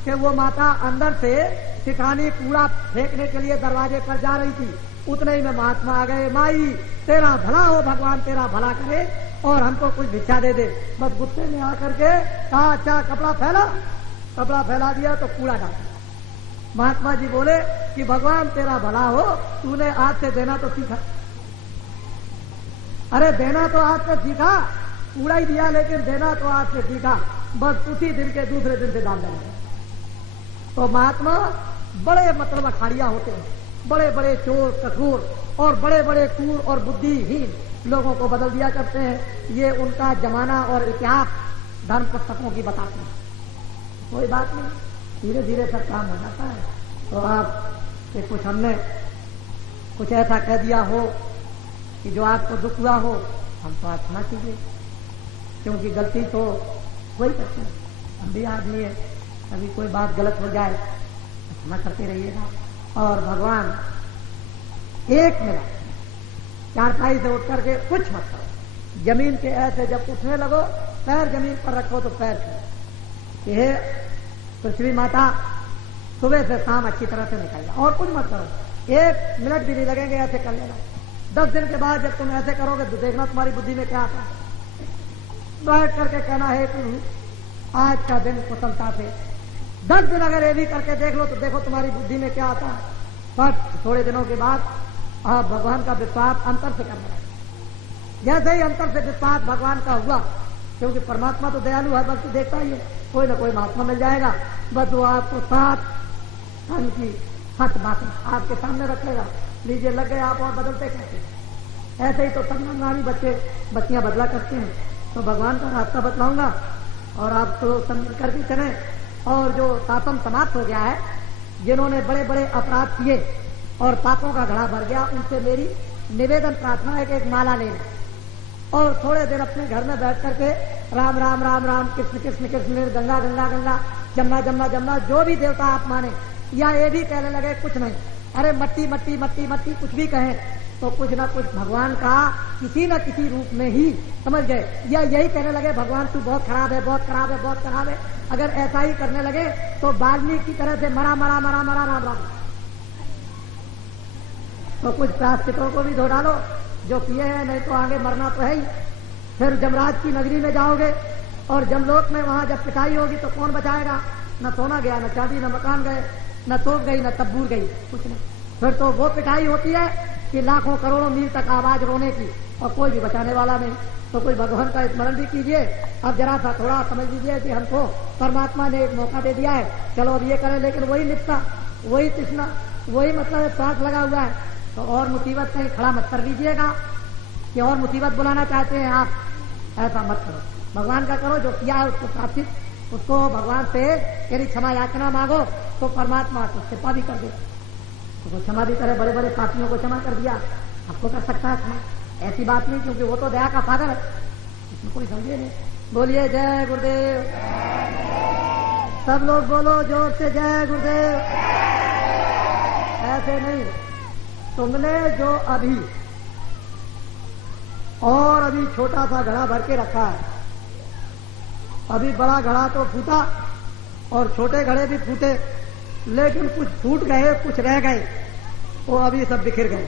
कि वो माता अंदर से सिखानी कूड़ा फेंकने के लिए दरवाजे पर जा रही थी। उतने ही में महात्मा आ गए, माई तेरा भला हो, भगवान तेरा भला करे और हमको कुछ भिक्षा दे दे। बस गुस्से में आकर के कहा, अच्छा कपड़ा फैला दिया तो कूड़ा डाल दिया। महात्मा जी बोले कि भगवान तेरा भला हो, तूने आज से देना तो सीखा। अरे देना तो आज से सीखा, कूड़ा ही दिया लेकिन देना तो आज से सीखा। बस उसी दिन के दूसरे दिन से डाल देना। तो महात्मा बड़े मतलब अखाड़िया होते हैं, बड़े बड़े चोर कठोर और बड़े बड़े क्रूर और बुद्धिहीन लोगों को बदल दिया करते हैं। ये उनका जमाना और इतिहास धर्म पुस्तकों की बताते हैं। कोई बात नहीं, धीरे धीरे सब काम हो जाता है। तो आप कि कुछ हमने कुछ ऐसा कह दिया हो कि जो आपको दुख हुआ हो, हम तो आप क्षमा कीजिए, क्योंकि गलती तो वही करते हैं, हम भी आदमी है। कभी कोई बात गलत हो जाए तो क्षमा करते रहिएगा। और भगवान एक मिनट चारपाई से उठ करके कुछ मत करो। जमीन के ऐसे जब उठने लगो, पैर जमीन पर रखो तो पैर छो। ये पृथ्वी माता सुबह से शाम अच्छी तरह से निकल जाओ और कुछ मत करो। 1 मिनट भी नहीं लगेंगे, ऐसे कर लेना। 10 दिन के बाद जब तुम ऐसे करोगे तो देखना तुम्हारी बुद्धि में क्या आता है। बैठ करके कहना है प्रभु आज का दिन कुशलता से। 10 दिन अगर ये भी करके देख लो तो देखो तुम्हारी बुद्धि में क्या आता है। बस थोड़े दिनों के बाद आप भगवान का विश्वास अंतर से करने लगे। जैसे ही अंतर से विश्वास भगवान का हुआ, क्योंकि परमात्मा तो दयालु है, बस देखता ही है, कोई ना कोई महात्मा मिल जाएगा। बस वो आपको 7 टन की हट बातें आपके सामने रखेगा। लीजिए लग गए आप और बदलते कैसे। ऐसे ही तो सब नानी बच्चियां बदला करते हैं। तो भगवान का रास्ता बतलाऊंगा और आप तो समझ करके चले। और जो शासन समाप्त हो गया है, जिन्होंने बड़े बड़े अपराध किए और पापों का घड़ा भर गया, उनसे मेरी निवेदन प्रार्थना है कि एक माला ले लें और थोड़े देर अपने घर में बैठ करके राम राम राम राम कृष्ण कृष्ण कृष्ण गंगा गंगा गंगा जमुना जमुना जमुना जो भी देवता आप माने, या ये भी कहने लगे कुछ नहीं, अरे मट्टी मट्टी मट्टी मट्टी कुछ भी कहें तो कुछ ना कुछ भगवान का किसी न किसी रूप में ही समझ गए। या यही कहने लगे भगवान तू बहुत खराब है, बहुत खराब है, बहुत खराब है। अगर ऐसा ही करने लगे तो वाल्मीकि की तरह से मरा मरा मरा मरा राम राम। तो कुछ प्रायश्चितों को भी धो डालो जो किए हैं, नहीं तो आगे मरना तो है ही। फिर जमराज की नगरी में जाओगे और जमलोक में वहां जब पिटाई होगी तो कौन बचाएगा। न सोना गया, न चांदी, न मकान गए, न तोप गई, न तब्बूर गई, कुछ नहीं। फिर तो वो पिटाई होती है कि लाखों करोड़ों मील तक आवाज रोने की और कोई भी बचाने वाला नहीं। तो कोई भगवान का स्मरण भी कीजिए। अब जरा सा थोड़ा समझ लीजिए कि हमको परमात्मा ने एक मौका दे दिया है, चलो अब ये करें। लेकिन वही निष्ठा, वही तृष्णा, वही मतलब स्वार्थ लगा हुआ है। तो और मुसीबत कहीं खड़ा मत कर लीजिएगा कि और मुसीबत बुलाना चाहते हैं आप, ऐसा मत करो। भगवान का करो, जो किया है उसको प्राप्त, उसको भगवान से यदि क्षमा याचना मांगो तो परमात्मा को कृपा भी कर दे। तो क्षमा भी करे, बड़े बड़े पापियों को क्षमा कर दिया, आपको कर सकता है क्षमा। ऐसी बात नहीं, क्योंकि वो तो दया का सागर है, इसमें कोई समझे नहीं। बोलिए जय गुरुदेव। सब लोग बोलो जोर से जय गुरुदेव। ऐसे नहीं, तुमने जो अभी और अभी छोटा सा घड़ा भर के रखा है, अभी बड़ा घड़ा तो फूटा और छोटे घड़े भी फूटे, लेकिन कुछ फूट गए, कुछ रह गए, वो अभी सब बिखर गए।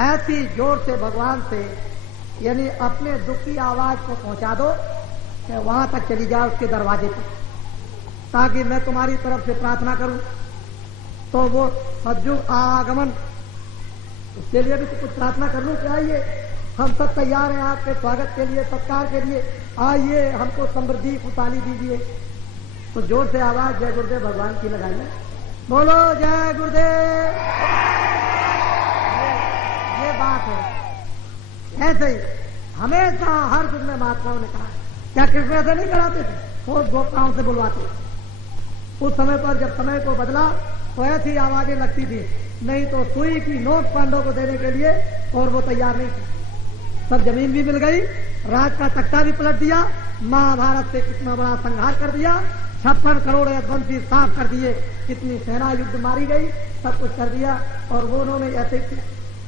ऐसी जोर से भगवान से यानी अपने दुख की आवाज को पहुंचा दो कि वहां तक चली जाए, उसके दरवाजे पर, ताकि मैं तुम्हारी तरफ से प्रार्थना करूं तो वो सज्जुग आगमन, उसके लिए भी तो कुछ प्रार्थना कर लूं। क्या ये हम सब तैयार हैं आपके स्वागत के लिए, सत्कार के लिए। आइए हमको समृद्धि खुशहाली दीजिए। तो जोर से आवाज जय गुरुदेव भगवान की लगाइए। बोलो जय गुरुदेव। ये बात है। ऐसे ही हमेशा हर युग में महात्माओं ने कहा। क्या कृष्ण ऐसे नहीं कराते थे? और गोपाओं से बुलवाते। उस समय पर जब समय को बदला तो ऐसी आवाजें लगती थी, नहीं तो सुई की नोक पांडवों को देने के लिए, और वो तैयार नहीं थी। सब जमीन भी मिल गई, राज का तख्ता भी पलट दिया, महाभारत से कितना बड़ा संहार कर दिया, 56 करोड़ यशवंशी साफ कर दिए, कितनी सेना युद्ध मारी गई, सब कुछ कर दिया। और वो उन्होंने ऐसे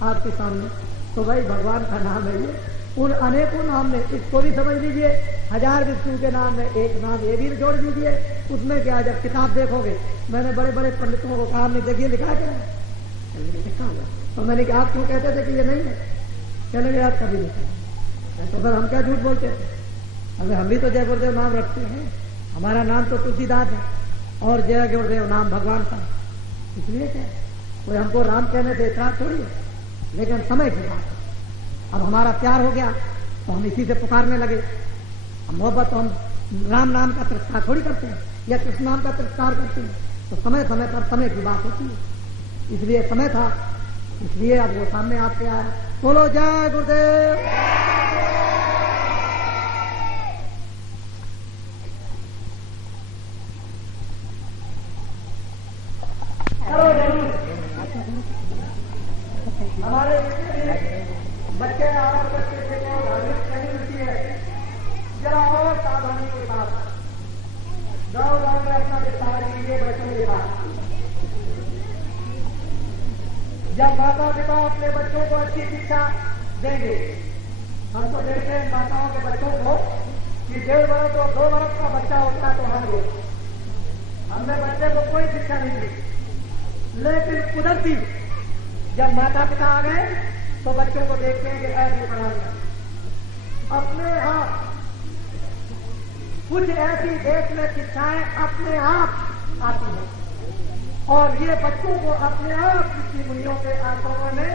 आपके सामने। तो भाई भगवान का नाम है ये, उन अनेकों नाम में इसको भी समझ लीजिए। 1000 विष्णु के नाम में एक नाम ये भी जोड़ दीजिए। उसमें क्या, जब किताब देखोगे, मैंने बड़े बड़े पंडितों को कहा, हमने देखिए लिखा क्या है, तो मैंने कहा आप क्यों कहते थे कि ये नहीं है? कहने लगे आप कभी नहीं। तो सर हम क्या झूठ बोलते थे? अगर हम भी तो जय गुरुदेव नाम रखते हैं, हमारा नाम तो तुलसीदास है और जय गुरुदेव नाम भगवान का। इसलिए क्या कोई हमको राम कहने से इतना थोड़ी है, लेकिन समय की बात है। अब हमारा प्यार हो गया तो हम इसी से पुकारने लगे। मोहब्बत तो हम राम नाम का तिरस्कार थोड़ी करते हैं या कृष्ण नाम का तिरस्कार करते हैं। तो समय समय पर समय की बात होती है। इसलिए समय था, इसलिए अब वो सामने आपके आया। बोलो जय गुरुदेव। हमारे बच्चे और बच्चे से धार्मिक ट्रेनिंग मिलती है, जरा और सावधानी के साथ गाँव गाँव में अपना विस्तार कीजिए बच्चों के साथ। जब माता पिता अपने बच्चों को अच्छी शिक्षा देंगे, हम तो देखते हैं माताओं के बच्चों को कि 1.5 वर्ष और 2 वर्ष का बच्चा होता है तो हमने बच्चे को कोई शिक्षा नहीं दी। लेकिन कुदरती जब माता पिता आ गए तो बच्चों को देखते हैं कि ऐसे पढ़ाना अपने आप। कुछ ऐसी देश में शिक्षाएं अपने आप आती हैं और ये बच्चों को अपने आप ऋषि मुनियों के आश्रमों में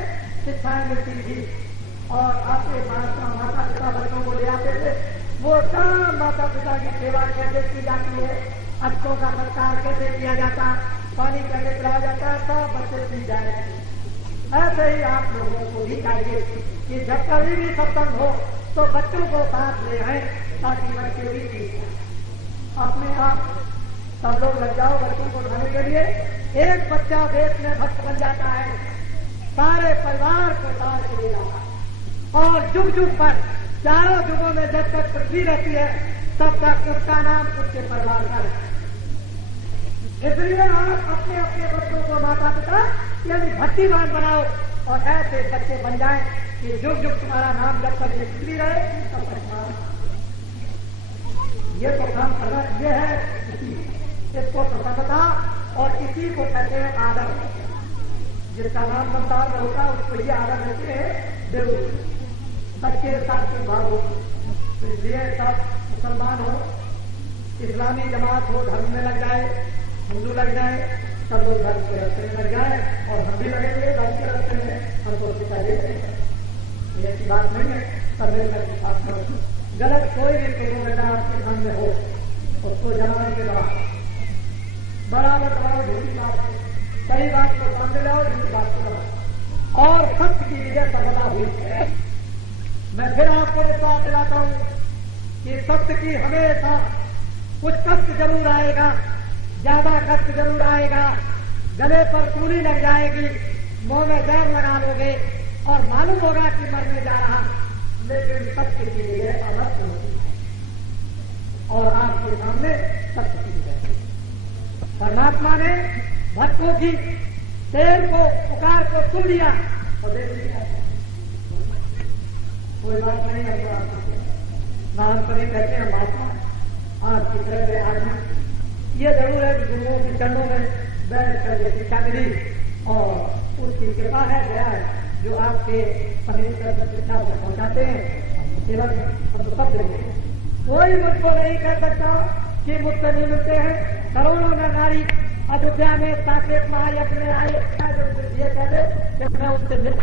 शिक्षाएं मिलती थी। और आपके माता पिता बच्चों को ले आते थे, वो सब माता पिता की सेवा कैसे की जाती है, अच्छों का सत्कार कैसे किया जाता, पानी कैसे पिलाया जाता है, सब बच्चे सीख जाए। ऐसे ही आप लोगों को भी चाहिए कि जब कभी भी सत्संग हो तो बच्चों को साथ ले आए ताकि बच्चे भी सीखें। अपने आप सब लोग लग जाओ बच्चों को उठाने के लिए। एक बच्चा देश में भक्त बन जाता है, सारे परिवार को साथ ले जाता है और जुग जुग पर चारों युगों में जब तक पृथ्वी रहती है तब तक उसका नाम उसके परिवार का है। इसलिए आप अपने अपने बच्चों को माता पिता यानी भक्तिमान बनाओ और ऐसे बच्चे बन जाएं कि जुग जुग तुम्हारा नाम जब तक पृथ्वी रहे तब तक। ये तो काम करना ये है, इसको प्रसन्नता और इसी को कहते हैं आदर। जिसका नाम संसार में होता है उसको ये आदर देते हैं जरूर। बच्चे साथ के भाव हो, इसलिए सब मुसलमान हो, इस्लामी जमात हो, धर्म में लग जाए, हिंदू लग जाए, सब लोग धर्म के रास्ते में लग जाए और हम भी लगेंगे धर्म के रास्ते में, हमको शिक्षा देते हैं। ये ऐसी बात नहीं है। सब मिलकर के साथ करो। गलत कोई भी प्रोग्राम आपके मन में हो उसको जमाने के बाद बराबर दबाओ, झूठी बात सही बात को सामने लाओ, झूठी बात को दबाओ और सत्य की विजय सफलता हुई है। मैं फिर आपको विश्वास दिलाता हूं कि सत्य की हमेशा कुछ कष्ट जरूर आएगा, ज्यादा कष्ट जरूर आएगा, गले पर सूली लग जाएगी, मुंह में जहर लगा लोगे और मालूम होगा कि मरने जा रहा, लेकिन सत्य की विजय अमर होती है और आपके सामने सत्य की विजय। परमात्मा ने भक्तों की शेर को पुकार को सुन लिया और देख लिया। कोई बात नहीं है, नाम पर ही कहते हैं महात्मा आज की तरह से आदमी। ये जरूर है कि गुरुओं के चरणों में बैठ कर शिक्षा मिली और उसकी कृपा है, दया है जो आपके परमेश्वर शिक्षा को पहुंचाते हैं। केवल हम सब देंगे। कोई मुझको नहीं कह सकता कि मुझसे नहीं मिलते हैं। करोड़ों नरनारी अयोध्या में साकेत महायज्ञ में आए, ये कह दे कि मैं उससे मिल